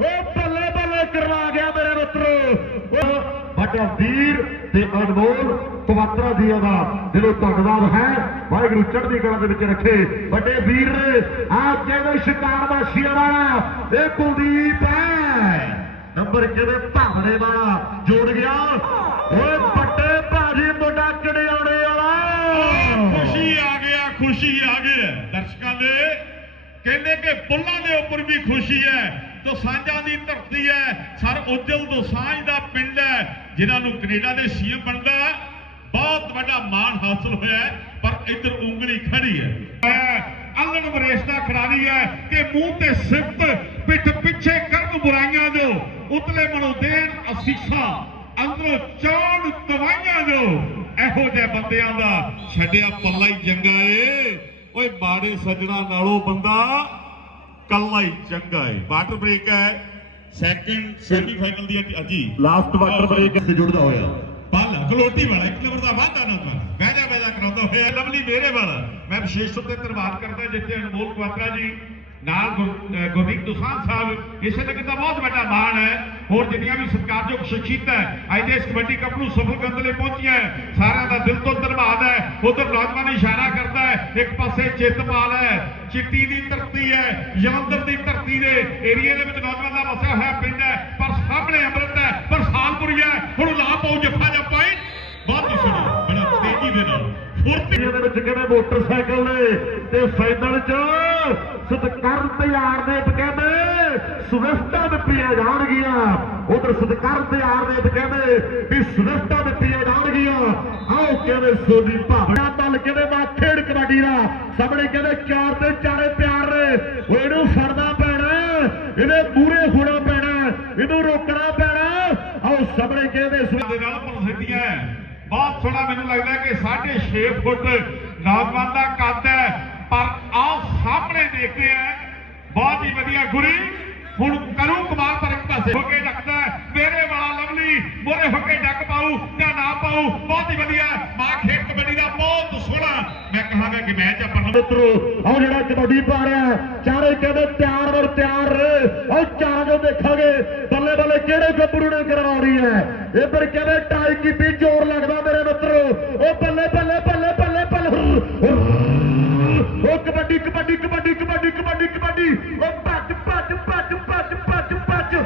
ਉਹ ਬੱਲੇ ਬੱਲੇ ਕਰਵਾ ਗਿਆ ਮੇਰੇ ਮਿੱਤਰੋ ਉਹ ਵੀਰ ਤੇ ਅਨਮੋਲ ਪਵਿੱਤਰਾ ਦੀ ਦਾ ਦਿਲੋਂ ਧੰਨਵਾਦ ਹੈ। ਵਾਹਿਗੁਰੂ ਚੜ੍ਹਦੀ ਕਲਾ ਦੇ ਵਿੱਚ ਰੱਖੇ। ਵੱਡੇ ਵੀਰ ਨੇ ਆ ਕਹਿੰਦੇ ਸ਼ਿਕਾਰ ਵਾਸੀਆਂ ਵਾਲਾ? ਇਹ ਕੁਲਦੀਪ ਹੈ। ਨੰਬਰ ਕਿਵੇਂ ਭਾਵੜੇ ਵਾਲਾ? ਜੋੜ ਗਿਆ। ਓਏ ਪੱਟੇ ਭਾਜੀ ਮੁੰਡਾ ਕੜਿਆਣੇ ਵਾਲਾ। ਖੁਸ਼ੀ ਆ ਗਿਆ, ਖੁਸ਼ੀ ਆ ਗਿਆ। ਦਰਸ਼ਕਾਂ ਦੇ, ਕਹਿੰਦੇ ਕਿ ਬੁੱਲਾਂ ਦੇ ਉੱਪਰ ਵੀ ਖੁਸ਼ੀ ਹੈ। ਤੋ ਸਾਂਝਾਂ ਦੀ ਧਰਤੀ ਹੈ। ਸਰ, ਉਜਲ ਦੋਸਾਂਝ ਦਾ ਪਿੰਡ ਹੈ। ਜਿਨ੍ਹਾਂ ਨੂੰ ਕੈਨੇਡਾ ਦੇ ਸੀਐਮ ਬਣਦਾ ਬਹੁਤ ਵੱਡਾ ਮਾਣ ਹਾਸਲ ਹੋਇਆ ਪਰ ਇੱਧਰ ਉਂਗਲੀ ਖੜੀ ਹੈ। ਅਲਨ ਵਰੇਸ਼ ਦਾ ਖਿਡਾਰੀ ਹੈ ਕਿ ਮੂੰਹ ਤੇ ਸਿਫਤ ਪਿੱਠ ਪਿੱਛੇ ਕਰਨ ਬੁਰਾਈਆਂ ਜੋ ਉਤਲੇ ਮਨੋਂ ਦੇਣ ਅਸੀਸਾਂ, ਅੰਦਰੋਂ ਚਾਣ ਦਵਾਈਆਂ ਦਿਓ। ਇਹੋ ਜਿਹੇ ਬੰਦਿਆਂ ਦਾ ਛੱਡਿਆ ਪੱਲਾ ਹੀ ਚੰਗਾ ਏ। ਓਏ ਬਾੜੇ ਸੱਜਣਾ ਨਾਲੋਂ ਬੰਦਾ ਕੱਲਾ ਹੀ ਚੰਗਾ ਏ। ਵਾਟਰ ਬ੍ਰੇਕ ਹੈ। ਸੈਕਿੰਡ ਸੈਮੀਫਾਈਨਲ ਦੀ ਅੱਜ- ਲਾਸਟ ਵਾਟਰ ਬ੍ਰੇਕ ਤੇ ਜੁੜਦਾ ਹੋਇਆ। ਪਲ ਗਲੋਟੀ ਵਾਲਾ ਇੱਕ ਨੰਬਰ ਦਾ ਵਾਧਾ ਨਾ ਵਾਲਾ ਬਹਿਜਾ ਬਹਿਜਾ ਕਰਾਉਂਦਾ ਹੋਇਆ। ਲਵਲੀ ਮੇਰੇ ਵਾਲਾ। ਮੈਂ ਵਿਸ਼ੇਸ਼ ਤੌਰ ਤੇ ਧੰਨਵਾਦ ਕਰਦਾ ਜਿੱਥੇ ਅਨਮੋਲ ਕੁਆਤਰਾ ਜੀ ਨਾਲ ਗੁਰਦੀਪ ਦੁਸਾਂਝ ਸਾਹਿਬ, ਇਸੇ ਲਗਨ ਦਾ ਬਹੁਤ ਵੱਡਾ ਮਾਣ ਹੈ। ਹੋਰ ਜਿੰਨੀਆਂ ਵੀ ਸਤਿਕਾਰਯੋਗ ਸ਼ਖਸੀਅਤਾਂ ਅੱਜ ਦੇ ਇਸ ਕਬੱਡੀ ਕੱਪ ਨੂੰ ਸਫਲ ਕਰਨ ਲਈ ਪਹੁੰਚੀਆਂ ਸਾਰਿਆਂ ਦਾ ਦਿਲ ਤੋਂ ਧੰਨਵਾਦ ਹੈ। ਉਧਰ ਨੌਜਵਾਨ ਇਸ਼ਾਰਾ ਕਰਦਾ ਹੈ। ਇੱਕ ਪਾਸੇ ਚਿੱਤਪਾਲ ਹੈ, ਚਿੱਟੀ ਦੀ ਧਰਤੀ ਹੈ ਜਲੰਧਰ ਦੀ ਧਰਤੀ ਦੇ ਏਰੀਏ ਦੇ ਵਿੱਚ ਨੌਜਵਾਨ ਦਾ ਵਸਿਆ ਹੋਇਆ ਪਿੰਡ ਹੈ। ਪਰ ਸਾਹਮਣੇ ਅੰਮ੍ਰਿਤ ਹੈ, ਪਰ ਸਾਲਪੁਰੀ ਹੈ। ਹੁਣ ਲਾ ਪਾਉ ਜੱਫਾ ਜੱਪਾਈ ਬਹੁਤ ਹੀ ਬੜਾ ਤੇਜ਼ੀ ਦੇ ਨਾਲ। ਫੁਰਤੀ ਇਹਦੇ ਵਿੱਚ ਕਿਹੜੇ ਮੋਟਰਸਾਈਕਲ ਨੇ? ਤੇ ਫਾਈਨਲ ਚ ਸਤਕਰਨ ਤਿਆਰ ਦੇ ਕਹਿੰਦੇ ਸਵਿਫਟਾਂ ਦਿੱਤੀਆਂ ਜਾਣਗੀਆਂ। ਉਧਰ ਸਤਕਰਨ ਤਿਆਰ ਦੇ ਕਹਿੰਦੇ ਵੀ ਸਵਿਫਟਾਂ ਦਿੱਤੀਆਂ ਜਾਣਗੀਆਂ। ਆਓ ਕਹਿੰਦੇ ਸੋਨੀ ਭਾਵਨਾ ਦਲ ਕਹਿੰਦੇ ਵਾ ਖੇਡ ਕਬੱਡੀ ਦਾ? ਸਾਹਮਣੇ ਕਹਿੰਦੇ ਚਾਰ ਤੇ ਚਾਰੇ ਪਿਆਰ ਨੇ। ਉਹ ਇਹਨੂੰ ਫੜਨਾ ਪੈਣਾ ਇਹਦੇ ਮੂਹਰੇ ਹੋਣਾ ਪੈਣਾ ਇਹਨੂੰ ਰੋਕਣਾ ਪੈਣਾ ਆਓ ਸਾਹਮਣੇ ਕਹਿੰਦੇ ਸਵਿਫਟ ਦੇ ਨਾਲ ਪ੍ਰਸਿੱਧੀਆਂ ਬਹੁਤ ਸੋਹਣਾ ਮੈਨੂੰ ਲੱਗਦਾ ਕਿ 6.5 ਫੁੱਟ ਨੌਜਵਾਨ ਦਾ ਕੱਦ ਹੈ, ਪਰ ਆਹ ਸਾਹਮਣੇ ਦੇਖਦੇ ਆ, ਬਹੁਤ ਹੀ ਵਧੀਆ ਗੁਰੀ। ਹੁਣ ਕਰੂ ਕੁਮਾਰ ਪਰ ਪਾਸੇ। ਹੋ ਕੇ ਰੱਖਦਾ ਲਵਲੀ ਹੋ ਕੇ ਡੱਕ ਪਾਉ ਜਾਂ ਨਾ ਪਾਉ, ਬਹੁਤ ਹੀ ਵਧੀਆ। ਮਾਂ ਖੇਡ ਕਬੱਡੀ ਦਾ ਬਹੁਤ ਸੋਹਣਾ। ਮੈਂ ਕਹਾਂਗਾ ਕਿ ਮੈਚ ਆਪਾਂ ਮਿੱਤਰੋ ਆਹ ਜਿਹੜਾ ਕਬੱਡੀ ਪਾ ਰਿਹਾ, ਚਾਰੇ ਕਹਿੰਦੇ ਤਿਆਰ ਵਰ ਤਿਆਰ। ਉਹ ਚਾਰਾਂ ਜੋ ਦੇਖਾਂਗੇ, ਬੱਲੇ ਬੱਲੇ ਕਿਹੜੇ ਗੱਭਰੂ ਨੇ ਕਰਵਾਉਣੀ ਹੈ। ਇੱਧਰ ਕਹਿੰਦੇ ਟਾਈ ਕੀਤੀ ਜ਼ੋਰ ਲੱਗਦਾ ਮੇਰੇ ਮਿੱਤਰੋ। ਉਹ ਬੱਲੇ ਬੱਲੇ ਬੱਲੇ ਬੱਲੇ ਬੱਲੇ ਉਹ ਕਬੱਡੀ ਕਬੱਡੀ ਕਬੱਡੀ ਕਬੱਡੀ ਕਬੱਡੀ ਕਬੱਡੀ। ਉਹ ਭੱਜ ਭੱਜ ਭੱਜ ਭੱਜ ਭੱਜ ਭੱਜ।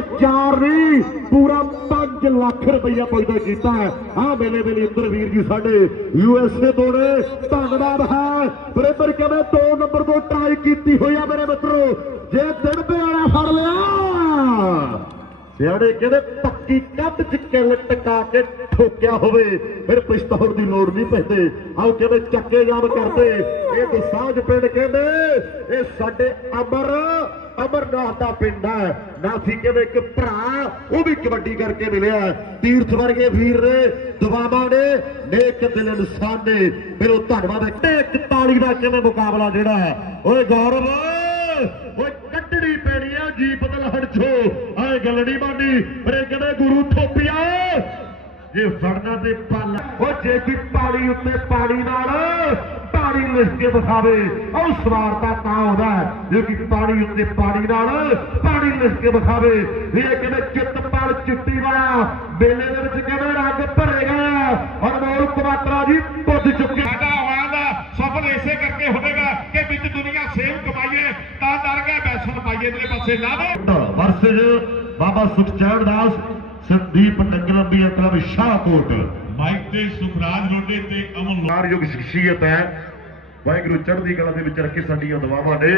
4 ਨਹੀਂ ਪੂਰਾ 5 ਲੱਖ ਰੁਪਈਆ ਪੈਦਾ ਕੀਤਾ ਹੈ। ਆ ਵੇਲੇ ਵੇਲੇ ਇੰਦਰ ਵੀਰ ਜੀ ਸਾਡੇ ਯੂਐਸਏ ਦੋੜੇ ਧੰਨਵਾਦ ਹੈ। ਬਰੇਬਰ ਕਹਿੰਦੇ 2 ਨੰਬਰ ਤੋਂ ਟਾਈ ਕੀਤੀ ਹੋਈ ਆ ਮੇਰੇ ਮਿੱਤਰੋ। ਜੇ ਦਿੜਬੇ ਵਾਲਾ ਫੜ ਲਿਆ ਸਿਆੜੇ ਕਹਿੰਦੇ ਪੱਕੀ ਕੱਢ ਚ ਕਿਲ ਟਕਾ ਕੇ ਠੋਕਿਆ ਹੋਵੇ? ਫਿਰ ਪਿਸਤੌਲ ਦੀ ਲੋੜ ਨਹੀਂ ਪੈਂਦੇ। ਆਓ ਕਹਿੰਦੇ ਚੱਕੇ ਯਾਦ ਕਰਦੇ। ਇਹ ਦਸਾਂਝ ਪਿੰਡ ਕਹਿੰਦੇ, ਇਹ ਸਾਡੇ ਅਮਰ ਅਮਰਨਾਥ ਦਾ ਪਿੰਡ ਹੈ। ਨਾਸੀ ਕਹਿੰਦੇ ਇੱਕ ਭਰਾ, ਉਹ ਵੀ ਕਬੱਡੀ ਕਰਕੇ ਮਿਲਿਆ ਤੀਰਥ ਵਰਗੇ ਵੀਰ ਨੇ, ਦਵਾਵਾਂ ਨੇ, ਨੇਕ ਦਿਲ ਇਨਸਾਨ ਨੇ। ਫਿਰ ਧੰਨਵਾਦ ਹੈ। 41 ਦਾ ਕਿਵੇਂ ਮੁਕਾਬਲਾ ਜਿਹੜਾ ਹੈ? ਓਏ ਗੌਰਵ, ਓਏ ਕੱਟਣੀ ਪੈਣੀ ਆ, ਜੀ ਬਦਲਹੜ ਚੋ ਆਏ ਗੱਲ ਨਹੀਂ ਬਾਨੀ ਮੇਰੇ ਕਹਿੰਦੇ ਗੁਰੂ ਥੋਪਿਆ? ਜੇ ਫੜਨਾ ਤੇ ਪਲ। ਓ ਜੇ ਕੀ ਪਾਲੀ ਉੱਤੇ ਪਾਲੀ ਨਾਲ ਪਾਣੀ ਲਿਖ ਕੇ ਵਿਖਾਵੇ। ਉਹ ਸਵਾਰਤਾ ਤਾਂ ਆਉਂਦਾ ਹੈ, ਜੇ ਕੀ ਪਾਣੀ ਉੱਤੇ ਪਾਣੀ ਨਾਲ ਪਾਣੀ ਲਿਖ ਕੇ ਵਿਖਾਵੇ। ਵੀ ਇਹ ਕਹਿੰਦੇ ਚਿੱਤ ਪਲ ਚਿੱਟੀ ਵਾਲਾ ਬੇਲੇ ਦੇ ਵਿੱਚ ਕਿਵੇਂ ਰੰਗ ਭਰੇਗਾ? ਔਰ ਮੋਰ ਕੁਮਾਤਰਾ ਜੀ ਪੁੱਜ ਚੁੱਕੇ ਸਾਡਾ ਹੋਇਆ ਦਾ ਸਫਲ ਇਸੇ ਕਰਕੇ ਹੋਵੇਗਾ ਕਿ ਵਿੱਚ ਦੁਨੀਆ ਸੇਵ ਕਮਾਈਏ ਤਾਂ ਡਰ ਗਿਆ ਬੈਸਣ ਪਾਈਏ ਦੇ ਪਾਸੇ ਲਾਵੇ ਵਰਸਜ ਬਾਬਾ ਸੁਖਚੈਨ ਦਾਸ ਸੰਦੀਪ ਨਗਰੰਬੀ ਕਲਬ ਸ਼ਾਹਕੋਟ ਮਾਈਕ ਤੇ ਸੁਖਰਾਜ ਰੋਡੇ ਤੇ ਅਮਨ ਮਾਰਯੋਗ ਸ਼ਖਸੀਅਤ ਹੈ। ਵਾਹਿਗੁਰੂ ਚੜ੍ਹਦੀ ਕਲਾ ਦੇ ਵਿੱਚ ਰੱਖੇ ਸਾਡੀਆਂ ਦੁਆਵਾਂ ਨੇ।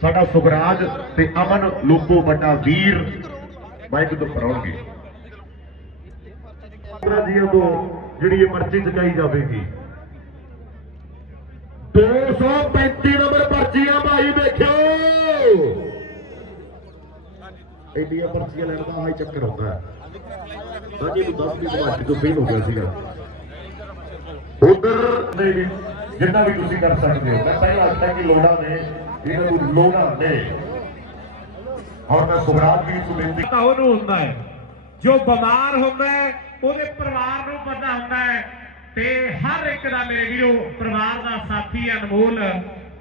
ਸਾਡਾ ਸੁਖਰਾਜ ਤੇ ਅਮਨ ਲੋਕੋ ਵੱਡਾ ਵੀਰ ਵਾਹਿਗੁਰੂ ਤੋਂ ਪਰਾਉਣਗੇ ਜੀਆਂ ਤੋਂ ਜਿਹੜੀ ਇਹ ਪਰਚੀ ਚੁਕਾਈ ਜਾਵੇਗੀ। 235 ਨੰਬਰ ਪਰਚੀਆਂ ਭਾਈ ਦੇਖਿਓ। ਇੰਡੀਆ ਪਰਚੀਆਂ ਲੈਣ ਦਾ ਹਾਈ ਚੱਕਰ ਹੁੰਦਾ। ਹੈ ਸਾਡੀ ਨੂੰ 10 ਮਿੰਟ ਬਾਅਦ ਤੋਂ ਫੇਲ ਹੋ ਗਿਆ ਸੀਗਾ। ਉਧਰ ਦੇ ਵੀ ਜਿੰਨਾ ਵੀ ਤੁਸੀਂ ਕਰ ਸਕਦੇ ਹੋ। ਮੈਂ ਪਹਿਲਾਂ ਆਖਿਆ ਕਿ ਲੋੜਾ ਨੇ, ਇਹਨਾਂ ਨੂੰ ਲੋੜਾ ਨੇ। ਔਰ ਮੈਂ ਸੁਭਰਾਜ ਵੀ ਨੂੰ ਬੇਨਤੀ ਤਾਂ ਉਹਨੂੰ ਹੁੰਦਾ ਹੈ। ਜੋ ਬਿਮਾਰ ਹੁੰਦਾ ਹੈ, ਉਹਦੇ ਪਰਿਵਾਰ ਨੂੰ ਪਤਾ ਹੁੰਦਾ ਹੈ। ਤੇ ਹਰ ਇੱਕ ਦਾ ਮੇਰੇ ਵੀਰੋ, ਪਰਿਵਾਰ ਦਾ ਸਾਥੀ ਅਨਮੋਲ,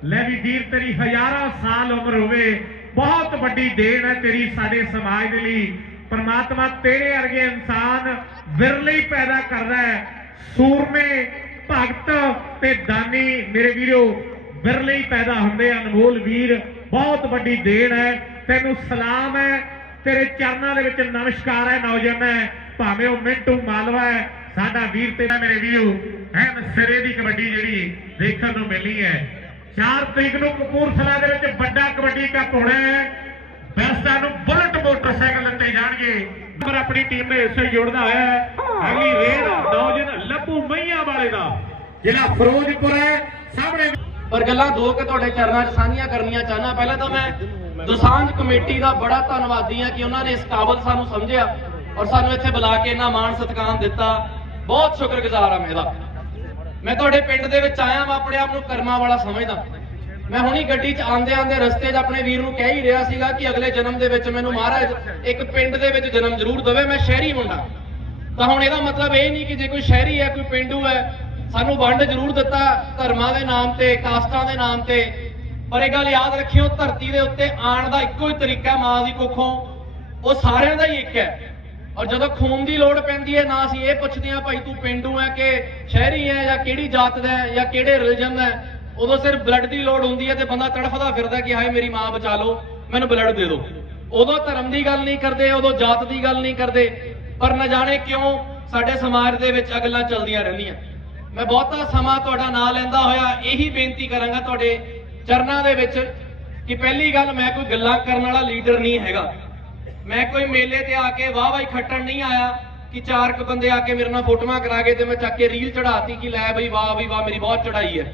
ਲੈ ਵੀ ਵੀਰ, ਤੇਰੀ ਹਜ਼ਾਰਾਂ ਸਾਲ ਉਮਰ ਹੋਵੇ, ਬਹੁਤ ਵੱਡੀ ਦੇਣ ਹੈ ਤੇਰੀ ਸਾਡੇ ਸਮਾਜ ਦੇ ਲਈ। ਪਰਮਾਤਮਾ ਤੇਰੇ ਵਰਗੇ ਇਨਸਾਨ ਵਿਰਲੇ ਪੈਦਾ ਕਰਦਾ ਹੈ। ਸੂਰਮੇ ਭਗਤ ਤੇ ਦਾਨੀ ਮੇਰੇ ਵੀਰੋ, ਵਿਰਲੇ ਹੀ ਪੈਦਾ ਹੁੰਦੇ ਅਨਮੋਲ ਵੀਰ, ਬਹੁਤ ਵੱਡੀ ਦੇਣ ਹੈ, ਤੈਨੂੰ ਸਲਾਮ ਹੈ, ਤੇਰੇ ਚਰਨਾਂ ਦੇ ਵਿੱਚ ਨਮਸਕਾਰ ਹੈ ਨੌਜਵਾਨ ਭਾਵੇਂ ਉਹ ਮਿੰਟੂ ਮਾਲਵਾ ਹੈ, ਸਾਡਾ ਵੀਰ ਤੇਰਾ ਮੇਰੇ ਵੀਰੋ ਐਨ ਸਿਰੇ ਦੀ ਕਬੱਡੀ ਜਿਹੜੀ ਦੇਖਣ ਨੂੰ ਮਿਲਣੀ ਹੈ। 4 ਤਰੀਕ ਨੂੰ ਕਪੂਰਥਲਾ ਦੇ ਵਿੱਚ ਵੱਡਾ ਕਬੱਡੀ ਕੱਪ ਹੋਣਾ ਹੈ, ਬੈਸਟਾਂ ਨੂੰ ਬੁਲਟ ਮੋਟਰਸਾਈਕਲ ਦਿੱਤੇ ਜਾਣਗੇ। ਪਰ ਆਪਣੀ ਟੀਮ ਨੇ ਹਿੱਸੇ ਜੋੜਦਾ ਹੈ। ਅਗਲੀ ਰੇਡ ਨੌਜਵਾਨ ਲੱਭੂ ਮਈਆਂ ਵਾਲੇ ਦਾ। ਜ਼ਿਲ੍ਹਾ ਫਿਰੋਜ਼ਪੁਰ ਹੈ। ਸਾਹਮਣੇ ਪਰ ਗੱਲਾਂ ਦੋ ਕਿ ਤੁਹਾਡੇ ਚਰਨਾਂ 'ਚ ਸਾਂਝੀਆਂ ਕਰਨੀਆਂ ਚਾਹਨਾ ਪਹਿਲਾਂ ਤਾਂ ਮੈਂ ਦੁਸਾਂਝ ਕਮੇਟੀ ਦਾ ਬੜਾ ਧੰਨਵਾਦੀ ਹਾਂ ਕਿ ਉਹਨਾਂ ਨੇ ਇਸ ਕਾਬਲ ਸਾਨੂੰ ਸਮਝਿਆ ਔਰ ਸਾਨੂੰ ਇੱਥੇ ਬੁਲਾ ਕੇ ਇਹਨਾਂ ਮਾਣ ਸਤਿਕਾਰ ਦਿੱਤਾ। ਬਹੁਤ ਸ਼ੁਕਰਗੁਜ਼ਾਰ ਹਾਂ ਮੈਂ ਇਹਦਾ। ਮੈਂ ਤੁਹਾਡੇ ਪਿੰਡ ਦੇ ਵਿੱਚ ਆਇਆ ਮੈਂ ਆਪਣੇ ਆਪ ਨੂੰ ਕਰਮਾਂ ਵਾਲਾ ਸਮਝਦਾ। ਮੈਂ ਹੁਣੀ ਗੱਡੀ 'ਚ ਆਂਦੇ ਆਂਦੇ ਰਸਤੇ 'ਚ ਆਪਣੇ ਵੀਰ ਨੂੰ ਕਹਿ ਹੀ ਰਿਹਾ ਸੀਗਾ ਕਿ ਅਗਲੇ ਜਨਮ ਦੇ ਵਿੱਚ ਮੈਨੂੰ ਮਹਾਰਾਜ ਇੱਕ ਪਿੰਡ ਦੇ ਵਿੱਚ ਜਨਮ ਜ਼ਰੂਰ ਦੇਵੇ, ਮੈਂ ਸ਼ਹਿਰੀ ਮੁੰਡਾ। ਤਾਂ ਹੁਣ ਇਹਦਾ ਮਤਲਬ ਇਹ ਨਹੀਂ ਕਿ ਜੇ ਕੋਈ ਸ਼ਹਿਰੀ ਹੈ, ਕੋਈ ਪਿੰਡੂ ਹੈ, ਸਾਨੂੰ ਵੰਡ ਜ਼ਰੂਰ ਦਿੱਤਾ ਧਰਮਾਂ ਦੇ ਨਾਮ ਤੇ, ਕਾਸਟਾਂ ਦੇ ਨਾਮ ਤੇ। ਪਰ ਇਹ ਗੱਲ ਯਾਦ ਰੱਖਿਓ, ਧਰਤੀ ਦੇ ਉੱਤੇ ਆਣ ਦਾ ਇੱਕੋ ਹੀ ਤਰੀਕਾ ਮਾਂ ਦੀ ਕੁੱਖੋਂ, ਉਹ ਸਾਰਿਆਂ ਦਾ ਹੀ ਇੱਕ ਹੈ। ਔਰ ਜਦੋਂ ਖੂਨ ਦੀ ਲੋੜ ਪੈਂਦੀ ਹੈ, ਨਾ ਅਸੀਂ ਇਹ ਪੁੱਛਦੇ ਹਾਂ, ਭਾਈ ਤੂੰ ਪਿੰਡੂ ਹੈ ਕਿ ਸ਼ਹਿਰੀ ਹੈ ਜਾਂ ਕਿਹੜੀ ਜਾਤ ਦਾ ਹੈ ਜਾਂ ਕਿਹੜੇ ਰਿਲੀਜਨ ਦਾ ਹੈ? ਉਦੋਂ ਸਿਰਫ ਬਲੱਡ ਦੀ ਲੋੜ ਹੁੰਦੀ ਹੈ ਤੇ ਬੰਦਾ ਤੜਫਦਾ ਫਿਰਦਾ ਕਿ ਹਾਏ ਮੇਰੀ ਮਾਂ ਬਚਾ ਲਓ, ਮੈਨੂੰ ਬਲੱਡ ਦੇ ਦਿਓ। ਉਦੋਂ ਧਰਮ ਦੀ ਗੱਲ ਨਹੀਂ ਕਰਦੇ, ਉਦੋਂ ਜਾਤ ਦੀ ਗੱਲ ਨਹੀਂ ਕਰਦੇ। ਪਰ ਨਾ ਜਾਣੇ ਕਿਉਂ ਸਾਡੇ ਸਮਾਜ ਦੇ ਵਿੱਚ ਅਗਲਾਂ ਚੱਲਦੀਆਂ ਰਹਿੰਦੀਆਂ। ਮੈਂ ਬਹੁਤਾ ਸਮਾਂ ਤੁਹਾਡਾ ਨਾਂ ਲੈਂਦਾ ਹੋਇਆ, ਇਹੀ ਬੇਨਤੀ ਕਰਾਂਗਾ ਤੁਹਾਡੇ ਚਰਨਾਂ ਦੇ ਵਿੱਚ ਕਿ ਪਹਿਲੀ ਗੱਲ ਮੈਂ ਕੋਈ ਗੱਲਾਂ ਕਰਨ ਵਾਲਾ ਲੀਡਰ ਨਹੀਂ ਹੈਗਾ। ਮੈਂ ਕੋਈ ਮੇਲੇ ਤੇ ਆ ਕੇ ਵਾਹ ਵਾਹ ਖੱਟਣ ਨਹੀਂ ਆਇਆ ਕਿ ਚਾਰ ਕੁ ਬੰਦੇ ਆ ਕੇ ਮੇਰੇ ਨਾਲ ਫੋਟੋਆਂ ਕਰਾ ਕੇ ਤੇ ਮੈਂ ਚੱਕ ਕੇ ਰੀਲ ਚੜਾਤੀ ਕਿ ਲੈ ਬਈ ਵਾਹ ਬਈ ਵਾਹ, ਮੇਰੀ ਬਹੁਤ ਚੜਾਈ ਹੈ।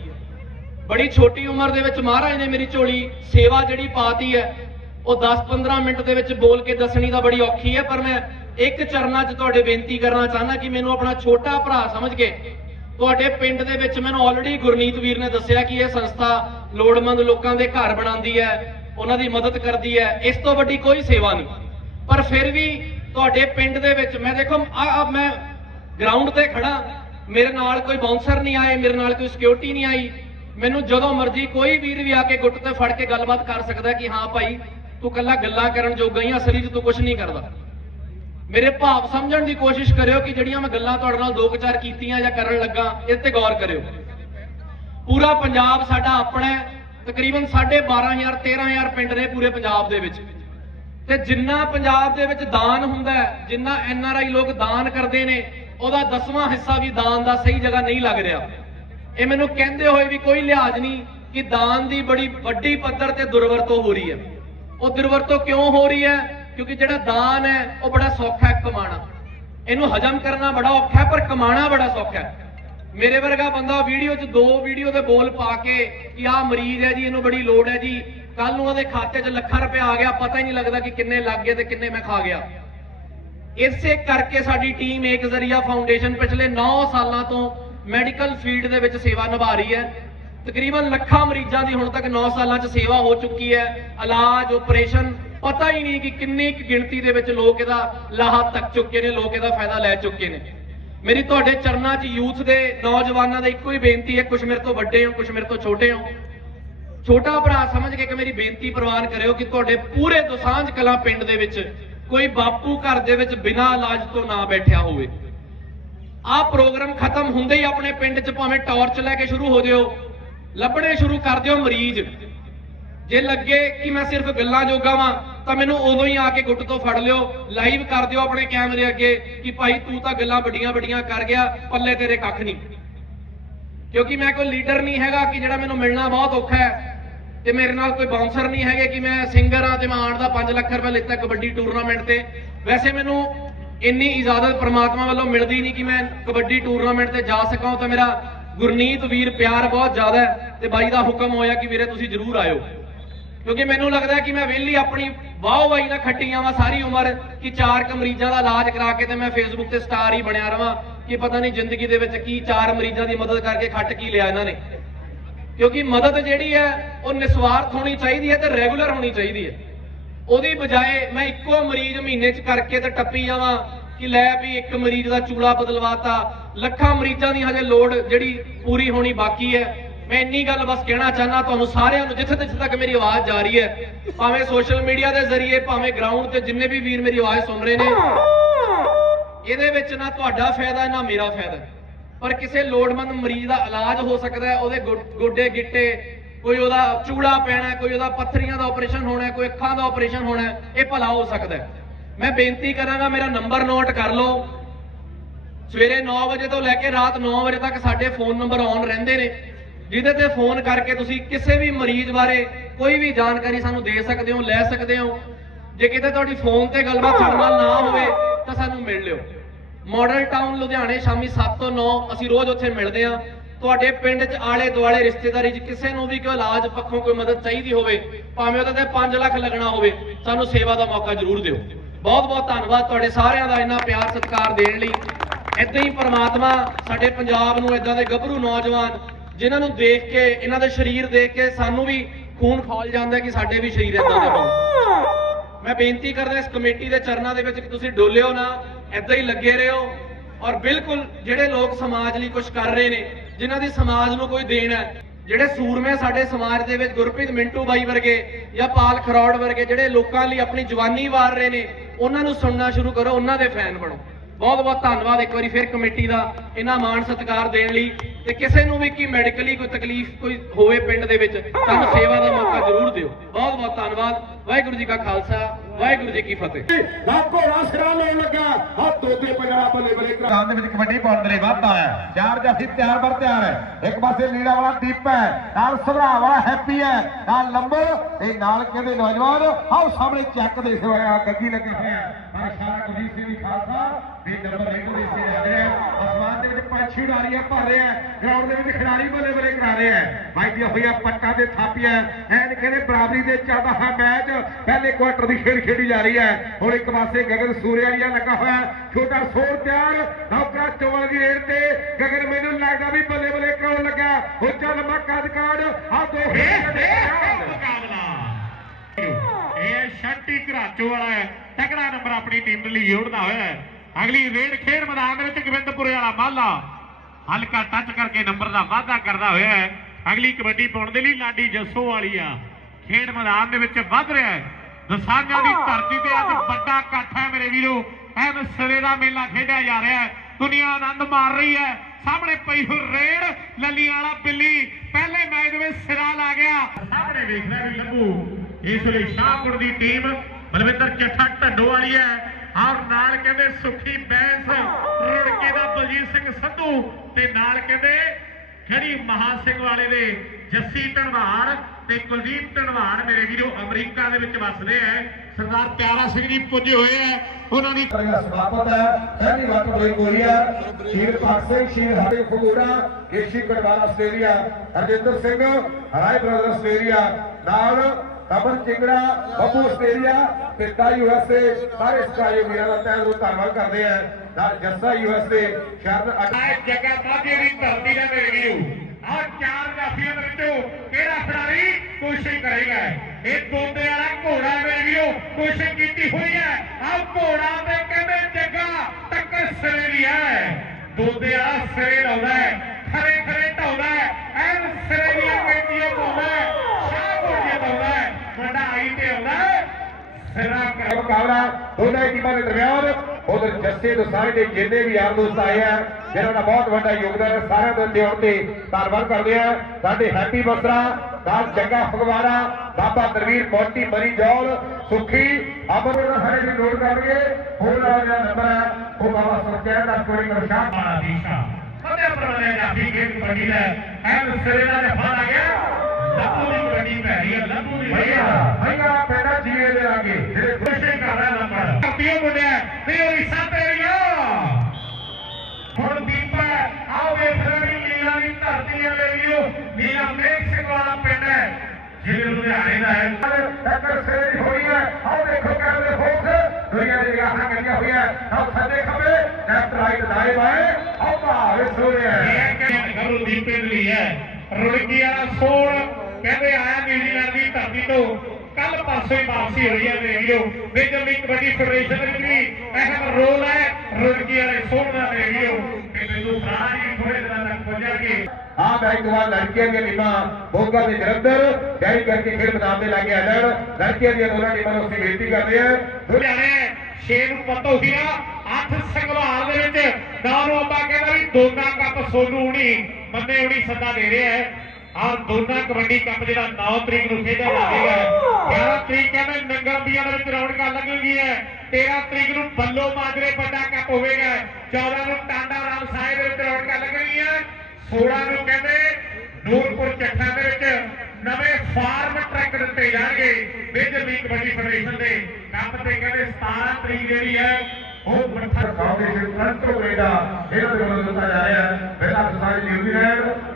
ਬੜੀ ਛੋਟੀ ਉਮਰ ਦੇ ਵਿੱਚ ਮਹਾਰਾਜ ਨੇ ਮੇਰੀ ਝੋਲੀ ਸੇਵਾ ਜਿਹੜੀ ਪਾਤੀ ਹੈ, ਉਹ 10-15 ਮਿੰਟ ਦੇ ਵਿੱਚ ਬੋਲ ਕੇ ਦੱਸਣੀ ਤਾਂ ਬੜੀ ਔਖੀ ਹੈ, ਪਰ ਮੈਂ ਇੱਕ ਚਰਨਾਂ 'ਚ ਤੁਹਾਡੇ ਬੇਨਤੀ ਕਰਨਾ ਚਾਹੁੰਦਾ ਕਿ ਮੈਨੂੰ ਆਪਣਾ ਛੋਟਾ ਭਰਾ ਸਮਝ ਕੇ ਤੁਹਾਡੇ ਪਿੰਡ ਦੇ ਵਿੱਚ ਮੈਨੂੰ ਆਲਰੇਡੀ ਗੁਰਨੀਤ ਵੀਰ ਨੇ ਦੱਸਿਆ ਕਿ ਇਹ ਸੰਸਥਾ ਲੋੜਮੰਦ ਲੋਕਾਂ ਦੇ ਘਰ ਬਣਾਉਂਦੀ ਹੈ, ਉਹਨਾਂ ਦੀ ਮਦਦ ਕਰਦੀ ਹੈ, ਇਸ ਤੋਂ ਵੱਡੀ ਕੋਈ ਸੇਵਾ ਨਹੀਂ। ਪਰ ਫਿਰ ਵੀ ਤੁਹਾਡੇ ਪਿੰਡ ਦੇ ਵਿੱਚ ਮੈਂ ਦੇਖੋ, ਆ ਮੈਂ ਗਰਾਊਂਡ ਤੇ ਖੜਾ ਮੇਰੇ ਨਾਲ ਕੋਈ ਬਾਉਂਸਰ ਨਹੀਂ ਆਏ, ਮੇਰੇ ਨਾਲ ਕੋਈ ਸਿਕਿਉਰਿਟੀ ਨਹੀਂ ਆਈ ਮੈਨੂੰ ਜਦੋਂ ਮਰਜ਼ੀ ਕੋਈ ਵੀਰ ਵੀ ਆ ਕੇ ਗੁੱਟ ਤੇ ਫੜ ਕੇ ਗੱਲਬਾਤ ਕਰ ਸਕਦਾ ਕਿ ਹਾਂ ਭਾਈ ਤੂੰ ਕੱਲਾ ਗੱਲਾਂ ਕਰਨ ਜੋਗਾ ਹੀ ਆ, ਅਸਲੀ 'ਚ ਤੂੰ ਕੁਝ ਨਹੀਂ ਕਰਦਾ। ਮੇਰੇ ਭਾਵ ਸਮਝਣ ਦੀ ਕੋਸ਼ਿਸ਼ ਕਰਿਓ ਕਿ ਜਿਹੜੀਆਂ ਮੈਂ ਗੱਲਾਂ ਤੁਹਾਡੇ ਨਾਲ ਦੋ ਕੁ ਚਾਰ ਕੀਤੀਆਂ ਜਾਂ ਕਰਨ ਲੱਗਾ ਇਹ ਤੇ ਗੌਰ ਕਰਿਓ। ਪੂਰਾ ਪੰਜਾਬ ਸਾਡਾ ਆਪਣਾ ਹੈ ਤਕਰੀਬਨ 12500 13000 ਪਿੰਡ ਨੇ ਪੂਰੇ ਪੰਜਾਬ ਦੇ ਵਿੱਚ। ਤੇ ਜਿੰਨਾ ਪੰਜਾਬ ਦੇ ਵਿੱਚ ਦਾਨ ਹੁੰਦਾ ਜਿੰਨਾ ਐਨ ਆਰ ਆਈ ਲੋਕ ਦਾਨ ਕਰਦੇ ਨੇ ਉਹਦਾ ਦਸਵਾਂ ਹਿੱਸਾ ਵੀ ਦਾਨ ਦਾ ਸਹੀ ਜਗ੍ਹਾ ਨਹੀਂ ਲੱਗ ਰਿਹਾ। ਇਹ ਮੈਨੂੰ ਕਹਿੰਦੇ ਹੋਏ ਵੀ ਕੋਈ ਲਿਹਾਜ਼ ਨਹੀਂ ਕਿ ਦਾਨ ਦੀ ਬੜੀ ਵੱਡੀ ਪੱਧਰ ਤੇ ਦੁਰਵਰਤੋਂ ਹੋ ਰਹੀ ਹੈ। ਉਹ ਦੁਰਵਰਤੋਂ ਕਿਉਂ ਹੋ ਰਹੀ ਹੈ? ਕਿਉਂਕਿ ਜਿਹੜਾ ਦਾਨ ਹੈ, ਉਹ ਬੜਾ ਸੌਖਾ ਹੈ ਕਮਾਣਾ ਇਹਨੂੰ ਹਜਮ ਕਰਨਾ ਬੜਾ ਔਖਾ ਹੈ, ਪਰ ਕਮਾਣਾ ਬੜਾ ਸੌਖਾ ਹੈ। ਮੇਰੇ ਵਰਗਾ ਬੰਦਾ ਵੀਡੀਓ 'ਚ ਦੋ ਵੀਡੀਓ ਦੇ ਬੋਲ ਪਾ ਕੇ ਕਿ ਆਹ ਮਰੀਜ਼ ਹੈ ਜੀ, ਇਹਨੂੰ ਬੜੀ ਲੋੜ ਹੈ ਜੀ ਕੱਲ ਨੂੰ ਉਹਦੇ ਖਾਤੇ 'ਚ ਲੱਖਾਂ ਰੁਪਏ ਆ ਗਿਆ, ਪਤਾ ਹੀ ਨਹੀਂ ਲੱਗਦਾ ਕਿ ਕਿੰਨੇ ਲੱਗ ਗਏ ਤੇ ਕਿੰਨੇ ਮੈਂ ਖਾ ਗਿਆ। ਇਸੇ ਕਰਕੇ ਸਾਡੀ ਟੀਮ ਏਕ ਜ਼ਰੀਆ ਫਾਊਂਡੇਸ਼ਨ ਪਿਛਲੇ 9 ਸਾਲਾਂ ਤੋਂ ਮੈਡੀਕਲ ਫੀਲਡ ਦੇ ਵਿੱਚ ਸੇਵਾ ਨਿਭਾ ਰਹੀ ਹੈ। ਤਕਰੀਬਨ ਲੱਖਾਂ ਮਰੀਜ਼ਾਂ ਦੀ ਹੁਣ ਤੱਕ 9 ਸਾਲਾਂ 'ਚ ਸੇਵਾ ਹੋ ਚੁੱਕੀ ਹੈ। ਇਲਾਜ ਆਪਰੇਸ਼ਨ ਪਤਾ ਹੀ ਨਹੀਂ ਕਿ ਕਿੰਨੀ ਕੁ ਗਿਣਤੀ ਦੇ ਵਿੱਚ ਲੋਕ ਇਹਦਾ ਲਾਹਾ ਤੱਕ ਚੁੱਕੇ ਨੇ, ਲੋਕ ਇਹਦਾ ਫਾਇਦਾ ਲੈ ਚੁੱਕੇ ਨੇ। ਮੇਰੀ ਤੁਹਾਡੇ ਚਰਨਾਂ 'ਚ ਯੂਥ ਦੇ ਨੌਜਵਾਨਾਂ ਦਾ ਇੱਕੋ ਹੀ ਬੇਨਤੀ ਹੈ ਕੁਝ ਮੇਰੇ ਤੋਂ ਵੱਡੇ ਹੋ ਕੁਝ ਮੇਰੇ ਤੋਂ ਛੋਟੇ ਹੋ। ਛੋਟਾ ਭਰਾ ਸਮਝ ਕੇ ਕਿ ਮੇਰੀ ਬੇਨਤੀ ਪ੍ਰਵਾਨ ਕਰਿਓ ਕਿ ਤੁਹਾਡੇ ਪੂਰੇ ਦੁਸਾਂਝ ਕਲਾ ਪਿੰਡ ਦੇ ਵਿੱਚ ਕੋਈ ਬਾਪੂ ਘਰ ਦੇ ਵਿੱਚ ਬਿਨਾਂ ਇਲਾਜ ਤੋਂ ਨਾ ਬੈਠਿਆ ਹੋਵੇ। ਆਹ ਪ੍ਰੋਗਰਾਮ ਖਤਮ ਹੁੰਦੇ ਹੀ ਆਪਣੇ ਪਿੰਡ 'ਚ ਭਾਵੇਂ ਟਾਰਚ ਲੈ ਕੇ ਸ਼ੁਰੂ ਹੋ ਜਿਓ, ਲੱਭਣੇ ਸ਼ੁਰੂ ਕਰ ਦਿਓ ਮਰੀਜ਼। ਜੇ ਲੱਗੇ ਕਿ ਮੈਂ ਸਿਰਫ ਗੱਲਾਂ ਜੋਗਾ ਵਾਂ, ਤਾਂ ਮੈਨੂੰ ਉਦੋਂ ਹੀ ਆ ਕੇ ਗੁੱਟ ਤੋਂ ਫੜ ਲਿਓ ਲਾਈਵ ਕਰ ਦਿਓ ਆਪਣੇ ਕੈਮਰੇ ਅੱਗੇ ਕਿ ਭਾਈ ਤੂੰ ਤਾਂ ਗੱਲਾਂ ਵੱਡੀਆਂ ਵੱਡੀਆਂ ਕਰ ਗਿਆ, ਪੱਲੇ ਤੇਰੇ ਕੱਖ ਨਹੀਂ। ਕਿਉਂਕਿ ਮੈਂ ਕੋਈ ਲੀਡਰ ਨਹੀਂ ਹੈਗਾ ਕਿ ਜਿਹੜਾ ਮੈਨੂੰ ਮਿਲਣਾ ਬਹੁਤ ਔਖਾ ਹੈ। ਤੇ ਮੇਰੇ ਨਾਲ ਕੋਈ ਬਾਉਂਸਰ ਨਹੀਂ ਹੈਗੇ ਕਿ ਮੈਂ ਸਿੰਗਰ ਆ ਤੇ ਮੈਂ ਆਉਣ ਦਾ 5 ਲੱਖ ਰੁਪਏ ਲਿੱਤਾ ਕਬੱਡੀ ਟੂਰਨਾਮੈਂਟ ਤੇ। ਵੈਸੇ ਮੈਨੂੰ ਇੰਨੀ ਇਜਾਜ਼ਤ ਪ੍ਰਮਾਤਮਾ ਵੱਲੋਂ ਮਿਲਦੀ ਨਹੀਂ ਕਿ ਮੈਂ ਕਬੱਡੀ ਟੂਰਨਾਮੈਂਟ ਤੇ ਜਾ ਸਕਾਂ। ਤਾਂ ਮੇਰਾ ਗੁਰਨੀਤ ਵੀਰ ਪਿਆਰ ਬਹੁਤ ਜ਼ਿਆਦਾ ਹੈ ਤੇ ਬਾਈ ਦਾ ਹੁਕਮ ਹੋਇਆ ਕਿ ਵੀਰੇ ਤੁਸੀਂ ਜ਼ਰੂਰ ਆਇਓ। ਕਿਉਂਕਿ ਮੈਨੂੰ ਲੱਗਦਾ ਕਿ ਮੈਂ ਵਿਹਲੀ ਆਪਣੀ ਵਾਹ ਵਾਹੀ ਨਾਲ ਖੱਟੀਆਂ ਵਾ ਸਾਰੀ ਉਮਰ ਕਿ ਚਾਰ ਕ ਮਰੀਜ਼ਾਂ ਦਾ ਇਲਾਜ ਕਰਾ ਕੇ ਤੇ ਮੈਂ ਫੇਸਬੁੱਕ ਤੇ ਸਟਾਰ ਹੀ ਬਣਿਆ ਰਵਾਂ ਕਿ ਪਤਾ ਨਹੀਂ ਜ਼ਿੰਦਗੀ ਦੇ ਵਿੱਚ ਕੀ ਚਾਰ ਮਰੀਜ਼ਾਂ ਦੀ ਮਦਦ ਕਰਕੇ ਖੱਟ ਕੀ ਲਿਆ ਇਹਨਾਂ ਨੇ। ਕਿਉਂਕਿ ਮਦਦ ਜਿਹੜੀ ਹੈ ਉਹ ਨਿਸਵਾਰਥ ਹੋਣੀ ਚਾਹੀਦੀ ਹੈ ਤੇ ਰੈਗੂਲਰ ਹੋਣੀ ਚਾਹੀਦੀ ਹੈ। ਉਹਦੀ ਬਜਾਏ ਮੈਂ ਇੱਕੋ ਮਰੀਜ਼ ਮਹੀਨੇ 'ਚ ਕਰਕੇ ਤੇ ਟੱਪੀ ਜਾਵਾਂ ਕਿ ਲੈ ਵੀ ਇੱਕ ਮਰੀਜ਼ ਦਾ ਚੂੜਾ ਬਦਲਵਾਤਾ। ਲੱਖਾਂ ਮਰੀਜ਼ਾਂ ਦੀ ਹਜੇ ਲੋੜ ਜਿਹੜੀ ਪੂਰੀ ਹੋਣੀ ਬਾਕੀ ਹੈ। ਮੈਂ ਇੰਨੀ ਗੱਲ ਬਸ ਕਹਿਣਾ ਚਾਹਨਾ ਤੁਹਾਨੂੰ ਸਾਰਿਆਂ ਨੂੰ, ਜਿੱਥੇ ਜਿੱਥੇ ਤੱਕ ਮੇਰੀ ਆਵਾਜ਼ ਜਾ ਰਹੀ ਹੈ, ਭਾਵੇਂ ਸੋਸ਼ਲ ਮੀਡੀਆ ਦੇ ਜ਼ਰੀਏ, ਭਾਵੇਂ ਗਰਾਊਂਡ ਤੇ ਜਿੰਨੇ ਵੀ ਵੀਰ ਮੇਰੀ ਆਵਾਜ਼ ਸੁਣ ਰਹੇ ਨੇ, ਇਹਦੇ ਵਿੱਚ ਨਾ ਤੁਹਾਡਾ ਫਾਇਦਾ, ਨਾ ਮੇਰਾ ਫਾਇਦਾ। ਪਰ ਕਿਸੇ ਲੋੜਵੰਦ ਮਰੀਜ਼ ਦਾ ਇਲਾਜ ਹੋ ਸਕਦਾ ਹੈ, ਉਹਦੇ ਗੋ- ਗੋਡੇ ਗਿੱਟੇ ਕੋਈ ਉਹਦਾ ਚੂੜਾ ਪੈਣਾ, ਕੋਈ ਉਹਦਾ ਪੱਥਰੀਆਂ ਦਾ ਆਪਰੇਸ਼ਨ ਹੋਣਾ, ਕੋਈ ਅੱਖਾਂ ਦਾ ਆਪਰੇਸ਼ਨ ਹੋਣਾ, ਇਹ ਭਲਾ ਹੋ ਸਕਦਾ ਮੈਂ ਬੇਨਤੀ ਕਰਾਂਗਾ, ਮੇਰਾ ਨੰਬਰ ਨੋਟ ਕਰ ਲਓ। ਸਵੇਰੇ 9 ਵਜੇ ਤੋਂ ਲੈ ਕੇ ਰਾਤ 9 ਵਜੇ ਤੱਕ ਸਾਡੇ ਫੋਨ ਨੰਬਰ ਔਨ ਰਹਿੰਦੇ ਨੇ। ਜਿਹਦੇ ਤੇ ਫੋਨ ਕਰਕੇ ਤੁਸੀਂ ਕਿਸੇ ਵੀ ਮਰੀਜ਼ ਬਾਰੇ ਕੋਈ ਵੀ ਜਾਣਕਾਰੀ ਸਾਨੂੰ ਦੇ ਸਕਦੇ ਹੋ, ਲੈ ਸਕਦੇ ਹੋ। ਜੇ ਕਿਤੇ ਤੁਹਾਡੀ ਫੋਨ ਤੇ ਗੱਲਬਾਤ ਸਾਡੇ ਨਾਲ ਨਾ ਹੋਵੇ, ਤਾਂ ਸਾਨੂੰ ਮਿਲ ਲਿਓ। ਮਾਡਲ ਟਾਊਨ ਲੁਧਿਆਣੇ ਸ਼ਾਮੀ 7 ਤੋਂ 9 ਅਸੀਂ ਰੋਜ਼ ਉੱਥੇ ਮਿਲਦੇ ਹਾਂ। ਤੁਹਾਡੇ ਪਿੰਡ 'ਚ ਆਲੇ ਦੁਆਲੇ ਰਿਸ਼ਤੇਦਾਰੀ 'ਚ ਕਿਸੇ ਨੂੰ ਵੀ ਕੋਈ ਇਲਾਜ ਪੱਖੋਂ ਕੋਈ ਮਦਦ ਚਾਹੀਦੀ ਹੋਵੇ, ਭਾਵੇਂ ਉਹਦੇ ਤੇ 5 ਲੱਖ ਲੱਗਣਾ ਹੋਵੇ, ਸਾਨੂੰ ਸੇਵਾ ਦਾ ਮੌਕਾ ਜ਼ਰੂਰ ਦਿਓ। ਬਹੁਤ ਬਹੁਤ ਧੰਨਵਾਦ ਤੁਹਾਡੇ ਸਾਰਿਆਂ ਦਾ ਇੰਨਾ ਪਿਆਰ ਸਤਿਕਾਰ ਦੇਣ ਲਈ। ਏਦਾਂ ਹੀ ਪ੍ਰਮਾਤਮਾ ਸਾਡੇ ਪੰਜਾਬ ਨੂੰ ਏਦਾਂ ਦੇ ਗੱਭਰੂ ਨੌਜਵਾਨ ਜਿਨ੍ਹਾਂ ਨੂੰ ਦੇਖ ਕੇ, ਇਹਨਾਂ ਦੇ ਸਰੀਰ ਦੇਖ ਕੇ ਸਾਨੂੰ ਵੀ ਖੂਨ ਖੌਲ ਜਾਂਦਾ ਕਿ ਸਾਡੇ ਵੀ ਸਰੀਰ ਏਦਾਂ ਦੇ ਹੋਣ। ਮੈਂ ਬੇਨਤੀ ਕਰਦਾ ਇਸ ਕਮੇਟੀ ਦੇ ਚਰਨਾਂ ਦੇ ਵਿੱਚ ਕਿ ਤੁਸੀਂ ਡੋਲਿਓ ਨਾ ਏਦਾਂ ਹੀ ਲੱਗੇ ਰਹੋ। ਔਰ ਬਿਲਕੁਲ ਜਿਹੜੇ ਲੋਕ ਸਮਾਜ ਲਈ ਕੁਝ ਕਰ ਰਹੇ ਨੇ ਜਿਨ੍ਹਾਂ ਦੀ ਸਮਾਜ ਨੂੰ ਕੋਈ ਦੇਣ ਹੈ। ਜਿਹੜੇ ਸੂਰਮੇ ਸਾਡੇ ਸਮਾਜ ਦੇ ਵਿੱਚ ਗੁਰਪ੍ਰੀਤ ਮਿੰਟੂ ਬਾਈ ਵਰਗੇ ਜਾਂ ਪਾਲ ਖਰੌੜ ਵਰਗੇ ਜਿਹੜੇ ਲੋਕਾਂ ਲਈ ਆਪਣੀ ਜਵਾਨੀ ਵਾਰ ਰਹੇ ਨੇ, ਉਹਨਾਂ ਨੂੰ ਸੁਣਨਾ ਸ਼ੁਰੂ ਕਰੋ, ਉਹਨਾਂ ਦੇ ਫੈਨ ਬਣੋ। ਬਹੁਤ ਬਹੁਤ ਧੰਨਵਾਦ ਇੱਕ ਵਾਰੀ ਫਿਰ ਕਮੇਟੀ ਦਾ ਇਹਨਾਂ ਮਾਣ ਸਤਿਕਾਰ ਦੇਣ ਲਈ ਤੇ ਕਿਸੇ ਨੂੰ ਵੀ ਕੀ ਮੈਡੀਕਲੀ ਕੋਈ ਤਕਲੀਫ ਕੋਈ ਹੋਵੇ ਪਿੰਡ ਦੇ ਵਿੱਚ ਸਾਨੂੰ ਸੇਵਾ ਦਾ ਮੌਕਾ ਜ਼ਰੂਰ ਦਿਓ। ਬਹੁਤ ਬਹੁਤ ਧੰਨਵਾਦ। ਵਾਹਿਗੁਰੂ ਜੀ ਕਾ ਖਾਲਸਾ ਵਾਹਿਗੁਰੂ ਜੀ ਕੀ ਫਤਿਹ। ਨਾ ਘੋੜਾ ਸਿਰਾ ਲਾਉਣ ਲੱਗਾ ਆ ਤੋਤੇ ਪੰਜਾ ਬੱਲੇ ਬੱਲੇ ਮੈਦਾਨ ਦੇ ਵਿੱਚ ਕਬੱਡੀ ਪਾਉਣ ਦੇ ਲਈ ਵਾਧਾ ਹੈ। ਚਾਰ ਜਾਫੀ ਤਿਆਰ ਬਰ ਤਿਆਰ ਹੈ। ਇੱਕ ਪਾਸੇ ਲੀੜਾ ਵਾਲਾ ਦੀਪ ਹੈ ਨਾਲ ਸਭਰਾ ਵਾਲਾ ਹੈਪੀ ਹੈ ਨਾਲ ਲੰਬੋ ਤੇ ਨਾਲ ਕਹਿੰਦੇ ਨੌਜਵਾਨ ਆਓ ਸਾਹਮਣੇ ਚੱਕ ਦੇ ਸਿਵਾਇਆ ਗੱਗੀ ਲੱਗੇ ਆ ਸਾਰਾ ਗੁਰਜੀਤ ਸਿੰਘ ਵੀ ਖਾਲਸਾ ਵੀ ਨੰਬਰ ਇੱਕ ਦੇ ਸੇ ਜਾ ਰਿਹਾ ਅਸਮਾਨ ਦੇ ਵਿੱਚ ਪੰਛੀ ਉਡਾਰੀਆਂ ਭਰ ਰਹੇ ਆ ਗਰਾਊਂਡ ਦੇ ਵਿੱਚ ਖਿਡਾਰੀ ਬੱਲੇ ਬੱਲੇ ਕਰਾ ਰਹੇ ਆ ਭਾਈ ਦੀਆਂ ਹੋਈਆਂ ਪੱਟਾਂ ਦੇ ਥਾਪੀਆਂ ਐਨ ਕਹਿੰਦੇ ਬਰਾਬਰੀ ਦੇ ਚੱਲਦਾ ਹੈ ਮੈਚ। ਪਹਿਲੇ ਕੁਆਟਰ ਦੀ ਖੇਡ ਖੇਡੀ ਜਾ ਰਹੀ ਹੈ। ਹੁਣ ਇੱਕ ਪਾਸੇ ਗਗਨ ਸੂਰਿਆਲੀਆ ਲੱਗਾ ਹੋਇਆ ਹੈ। ਛੋਟਾ ਸੋਰ ਤਿਆਰ। ਨੌਕਰਾ ਚੋਲ ਦੀ ਰੇਡ ਤੇ ਗਗਨ ਮੈਨੂੰ ਲੱਗਦਾ ਵੀ ਬੱਲੇ ਬੱਲੇ ਕਰਾਉਣ ਲੱਗਾ ਉੱਚਾ ਲੰਮਾ ਕੱਦ ਕਾੜ ਆ ਦੋ ਮੁਕਾਬਲਾ। ਇਹ ਸ਼ੰਟੀ ਘਰਾਚੋ ਵਾਲਾ ਹੈ। ਤਕੜਾ ਨੰਬਰ ਆਪਣੀ ਟੀਮ ਦੇ ਲਈ ਜੋੜਦਾ ਹੋਇਆ ਹੈ। ਅਗਲੀ ਰੇਡ ਖੇਡ ਮੈਦਾਨ ਦੇ ਵਿੱਚ ਗੋਬਿੰਦਪੁਰੇ ਵਾਲਾ ਮਾਲਾ। ਹਲਕਾ ਟੱਚ ਕਰਕੇ ਨੰਬਰ ਦਾ ਵਾਅਦਾ ਕਰਦਾ ਹੋਇਆ ਹੈ। ਅਗਲੀ ਕਬੱਡੀ ਪਾਉਣ ਦੇ ਲਈ ਲਾਡੀ ਜੱਸੋ ਵਾਲੀ ਆ। ਖੇਡ ਮੈਦਾਨ ਦੇ ਵਿੱਚ ਵੱਧ ਰਿਹਾ ਹੈ। ਦਸਾਂਜਾਂ ਦੀ ਧਰਤੀ ਤੇ ਅੱਜ ਵੱਡਾ ਇਕੱਠ ਹੈ ਮੇਰੇ ਵੀਰੋ। ਐਨ ਸਿਰੇ ਦਾ ਮੇਲਾ ਖੇਡਿਆ ਜਾ ਰਿਹਾ ਹੈ। ਦੁਨੀਆ ਆਨੰਦ ਮਾਰ ਰਹੀ ਹੈ। ਸਾਹਮਣੇ ਪਈ ਹੋਈ ਰੇਡ, ਲੱਲੀ ਵਾਲਾ ਬਿੱਲੀ। ਪਹਿਲੇ ਮੈਚ ਦੇ ਵਿੱਚ ਸਿਰਾ ਲਾ ਗਿਆ। ਸਾਹਮਣੇ ਵੇਖਦਾ ਵੀ ਲੱਭੂ। ਇਸ ਲਈ ਸ਼ਾਹਪੁਰ ਦੀ ਟੀਮ ਬਲਵਿੰਦਰ ਚੱਠਾ ਢੱਡੋ ਵਾਲੀ ਹੈ ਔਰ ਨਾਲ ਕਹਿੰਦੇ ਸੁਖੀ ਬੈਂਸ, ਰੁੜਕੇ ਦਾ ਬਲਜੀਤ ਸਿੰਘ ਸੰਧੂ ਤੇ ਨਾਲ ਕਹਿੰਦੇ ਖੜੀ ਮਹਾ ਸਿੰਘ ਵਾਲੇ ਦੇ ਜੱਸੀ ਢਣਵਾੜ ਤੇ ਕੁਲਦੀਪ ਢਣਵਾੜ ਮੇਰੇ ਵੀਰੋ, ਅਮਰੀਕਾ ਦੇ ਵਿੱਚ ਵੱਸਦੇ ਐ ਸਰਦਾਰ ਪਿਆਰਾ ਸਿੰਘ ਜੀ ਪੁੱਜੇ ਹੋਏ ਐ ਉਹਨਾਂ ਦੀ ਸਮਾਪਤ ਹੈ। ਪਹਿਲੀ ਵਾਰ ਹੋਈ ਗੋਲੀਆ ਸ਼ੀਰ ਪਾਕ ਸਿੰਘ ਸ਼ੀਰ ਹਰੇ ਖਗੂਰਾ ਕੇਸ਼ੀ ਕੜਵਾਲ Australia Harjinder Singh, Rai brother Australia ਨਾਲ ਕਬਰ ਚਿੰਗੜਾ, ਬੱਬੂ ਆਸਟ੍ਰੇਲੀਆ ਪਿੱਤਾ ਯੂਐਸਏ ਸਾਰੇ ਸਕਾਈ ਵੀਰਾਂ ਦਾ ਤਹਿ ਦਿਲੋਂ ਧੰਨਵਾਦ ਕਰਦੇ ਆ ਨਾਲ ਜੱਸਾ ਯੂਐਸਏ ਸ਼ਰਨ ਆਹ ਜੱਗਾ ਮਾਝੇ ਦੀ ਧਰਤੀ ਦੇ ਮੇਰੇ ਵੀਰੋ ਚਾਰ ਜਾਫੀਆਂ ਦੇ ਵਿੱਚੋਂ ਕਿਹੜਾ ਖਿਡਾਰੀ ਕੋਸ਼ਿਸ਼ ਕਰੇਗਾ? ਇਹ ਦੋਦੇ ਵਾਲਾ ਘੋੜਾ ਮੇਰੇ ਕੋਸ਼ਿਸ਼ ਕੀਤੀ ਹੋਈ ਹੈ। ਆਹ ਘੋੜਾ ਤੇ ਕਹਿੰਦੇ ਜੱਗਾ ਟੱਕਰ ਸਿਰੇ ਦੀ ਹੈ। ਦੋਦੇ ਵਾਲਾ ਸਿਰੇ ਲਾਉਂਦਾ ਹੈ, ਖਰੇ ਖਰੇ ਢਾਉਂਦਾ ਹੈ, ਐਨ ਸਿਰੇ ਦੀਆਂ ਪੇਟੀਆਂ ਪਾਉਂਦਾ ਹੈ ਸ਼ਾਹ ਘੋੜੀਆਂ ਪਾਉਂਦਾ ਹੈ ਵਡਾਈ ਤੇ ਆਉਂਦਾ ਹੈ ਸਿਰਾ ਕਰ ਮੁਕਾਬਲਾ ਦੋਨਾਂ ਟੀਮਾਂ ਦੇ ਦਰਮਿਆਨ। ਉਧਰ ਜੱਸੇ ਦਸਾਈ ਦੇ ਜਿੰਨੇ ਵੀ ਯਾਰ ਦੋਸਤ ਆਏ ਆ, ਜਿਨ੍ਹਾਂ ਦਾ ਬਹੁਤ ਵੱਡਾ ਯੋਗਦਾਨ ਹੈ। ਸਾਰਿਆਂ ਦਾ ਲਿਆਉਣ ਤੇ ਧੰਨਵਾਦ ਕਰਦੇ ਆ। ਸਾਡੇ ਹੈਪੀ ਬਸਰਾ ਨਾਲ ਜੱਗਾ ਫਗਵਾੜਾ, ਬਾਬਾ ਦਰਵੀਰ ਮੋਂਟੀ ਮਰੀ ਜੌਲ ਸੁਖੀ, ਅਮਰ ਹਰੇ ਵੀ ਨੋਟ ਕਰਨਗੇ ਹੋਰ ਵਾਲਾ ਜਿਹੜਾ ਨੰਬਰ ਹੈ, ਉਹ ਬਾਬਾ ਸੁਖਚੈਨ ਦਾ ਕੋਈ ਨਰਸ਼ਾਹ ਮਾਰਾ ਦੀਸ਼ਾ। ਮੱਧਿਆ ਪ੍ਰਵਲੇ ਦਾ ਵੀ ਗੇਟ ਬਣੀ ਹੈ ਐਨ ਸਿਰੇ ਦਾ ਜਫਾ ਆ ਗਿਆ। ਲੱਭੂ ਦੀ ਕਬੱਡੀ ਪੈ ਰਹੀ ਹੈ? ਦੀ ਭਈਆ ਭਈਆ ਪਿੰਡਾ ਜੀਏ ਦੇ ਲਾਗੇ ਜਿਹੜੇ ਕੋਸ਼ਿਸ਼ ਕਰ ਨੰਬਰ ਧਰਤੀਓ ਮੁੰਡਿਆ ਤੇ ਉਹ ਰਿਸਾ ਤੇਰੀਆਂ ਹੁਣ ਦੀਪਾ ਆਓ ਵੇਖ ਰਹੀ ਲੀਲਾ ਦੀ ਧਰਤੀ ਹੈ। ਮੇਰੀਓ ਲੀਲਾ ਮੇਘ ਸਿੰਘ ਵਾਲਾ ਪਿੰਡ ਹੈ ਜਿਹੜੇ ਲੁਧਿਆਣੇ ਦਾ ਹੈ ਟੱਕਰ ਸੇਜ ਹੋਈ ਹੈ ਆਓ ਦੇਖੋ ਕਹਿੰਦੇ ਫੋਕਸ ਦੁਨੀਆ ਦੀ ਨਿਗਾਹਾਂ ਕੱਢੀਆਂ ਹੋਈਆਂ ਆਓ ਸੱਜੇ ਖੱਬੇ ਲੈਫਟ ਰਾਈਟ ਦਾਏ ਬਾਏ ਆਓ ਭਾਵੇਂ ਸੋਹਣਿਆ ਇਹ ਕਹਿੰਦੇ ਗਰੂ ਦੀਪੇ ਲਈ ਹੈ ਰੁੜਕੀ ਵਾਲਾ ਸੋੜ ਕਹਿੰਦੇ ਆਇਆ ਨਿਊਜ਼ੀਲੈਂਡ ਦੀ ਧਰਤੀ ਤੋਂ। ਕੱਲ ਪਾਸੇ ਵਾਪਸੀ ਹੋਈ ਹੈ ਮੇਜਰ ਲੀਗ ਕਬੱਡੀ ਫੈਡਰੇਸ਼ਨ ਵਿੱਚ ਵੀ ਅਹਿਮ ਰੋਲ ਹੈ ਰੁੜਕੀ ਵਾਲੇ ਵੀਡੀਓ ਕਿ ਮੈਨੂੰ ਸਾਰੀ ਥੋੜੇ ਦਿਨਾਂ ਤੱਕ ਆ ਮੈਚ ਤੋਂ ਬਾਅਦ ਲੜਕੀਆਂ ਦੀਆਂ ਟੀਮਾਂ ਮੋਗਾ ਤੇ ਜਲੰਧਰ ਜਾਰੀ ਕਰਕੇ ਖੇਡ ਮੈਦਾਨ ਦੇ ਲਾਗੇ ਆ ਜਾਣ। ਲੜਕੀਆਂ ਦੀਆਂ ਦੋਨਾਂ ਟੀਮਾਂ ਨੂੰ ਅਸੀਂ ਬੇਨਤੀ ਕਰਦੇ ਹਾਂ। ਲੁਧਿਆਣੇ ਛੇ ਨੂੰ ਪਤਾ ਨਾ ਅੱਠ ਸੰਗਵਾਲ ਦੇ ਵਿੱਚ। ਨਾ ਨੂੰ ਆਪਾਂ ਕਹਿੰਦਾ ਵੀ ਦੋਨਾ ਕੱਪ ਸੋਨੂ ਹੁਣੀ ਬੰਦੇ ਹੁਣੀ ਸੱਦਾ ਦੇ ਰਿਹਾ ਹੈ। ਆਹ ਦੋਨਾ ਕਬੱਡੀ ਕੱਪ ਜਿਹੜਾ 9 ਤਰੀਕ ਨੂੰ ਖੇਡਿਆ ਜਾਵੇਗਾ। 11 ਤਰੀਕ ਕਹਿੰਦੇ ਨੰਗਲਬੀਆਂ ਦੇ ਵਿੱਚ ਰੌਣਕਾਂ ਲੱਗਣਗੀਆਂ। 13 ਤਰੀਕ ਨੂੰ ਬੱਲੋ ਮਾਜਰੇ ਵੱਡਾ ਕੱਪ ਹੋਵੇਗਾ। 14 ਨੂੰ ਟਾਂਡਾ ਰਾਮ ਸਾਹਿਬ ਦੇ ਵਿੱਚ ਰੌਣਕਾਂ ਲੱਗਣਗੀਆਂ। 16 ਨੂੰ ਕਹਿੰਦੇ ਨੂਰਪੁਰ ਚੱਠਾ ਦੇ ਵਿੱਚ ਨਵੇਂ ਫਾਰਮ ਟਰੱਕ ਦਿੱਤੇ ਜਾਣਗੇ ਮੇਜਰ ਲੀਗ ਕਬੱਡੀ ਫੈਡਰੇਸ਼ਨ ਦੇ। ਕੱਪ ਤੇ ਕਹਿੰਦੇ 17 ਤਰੀਕ ਜਿਹੜੀ ਹੈ, ਉਹ ਮੱਠਾ ਫਾਊਂਡੇਸ਼ਨ ਟ੍ਰਾਂਟੋ ਕੈਨੇਡਾ ਇਹਨਾਂ ਦੇ ਵੱਲੋਂ ਦਿੱਤਾ ਜਾ ਰਿਹਾ ਹੈ। ਪਹਿਲਾ ਸਸਾਈ ਨਿਊਜ਼ੀਲੈਂਡ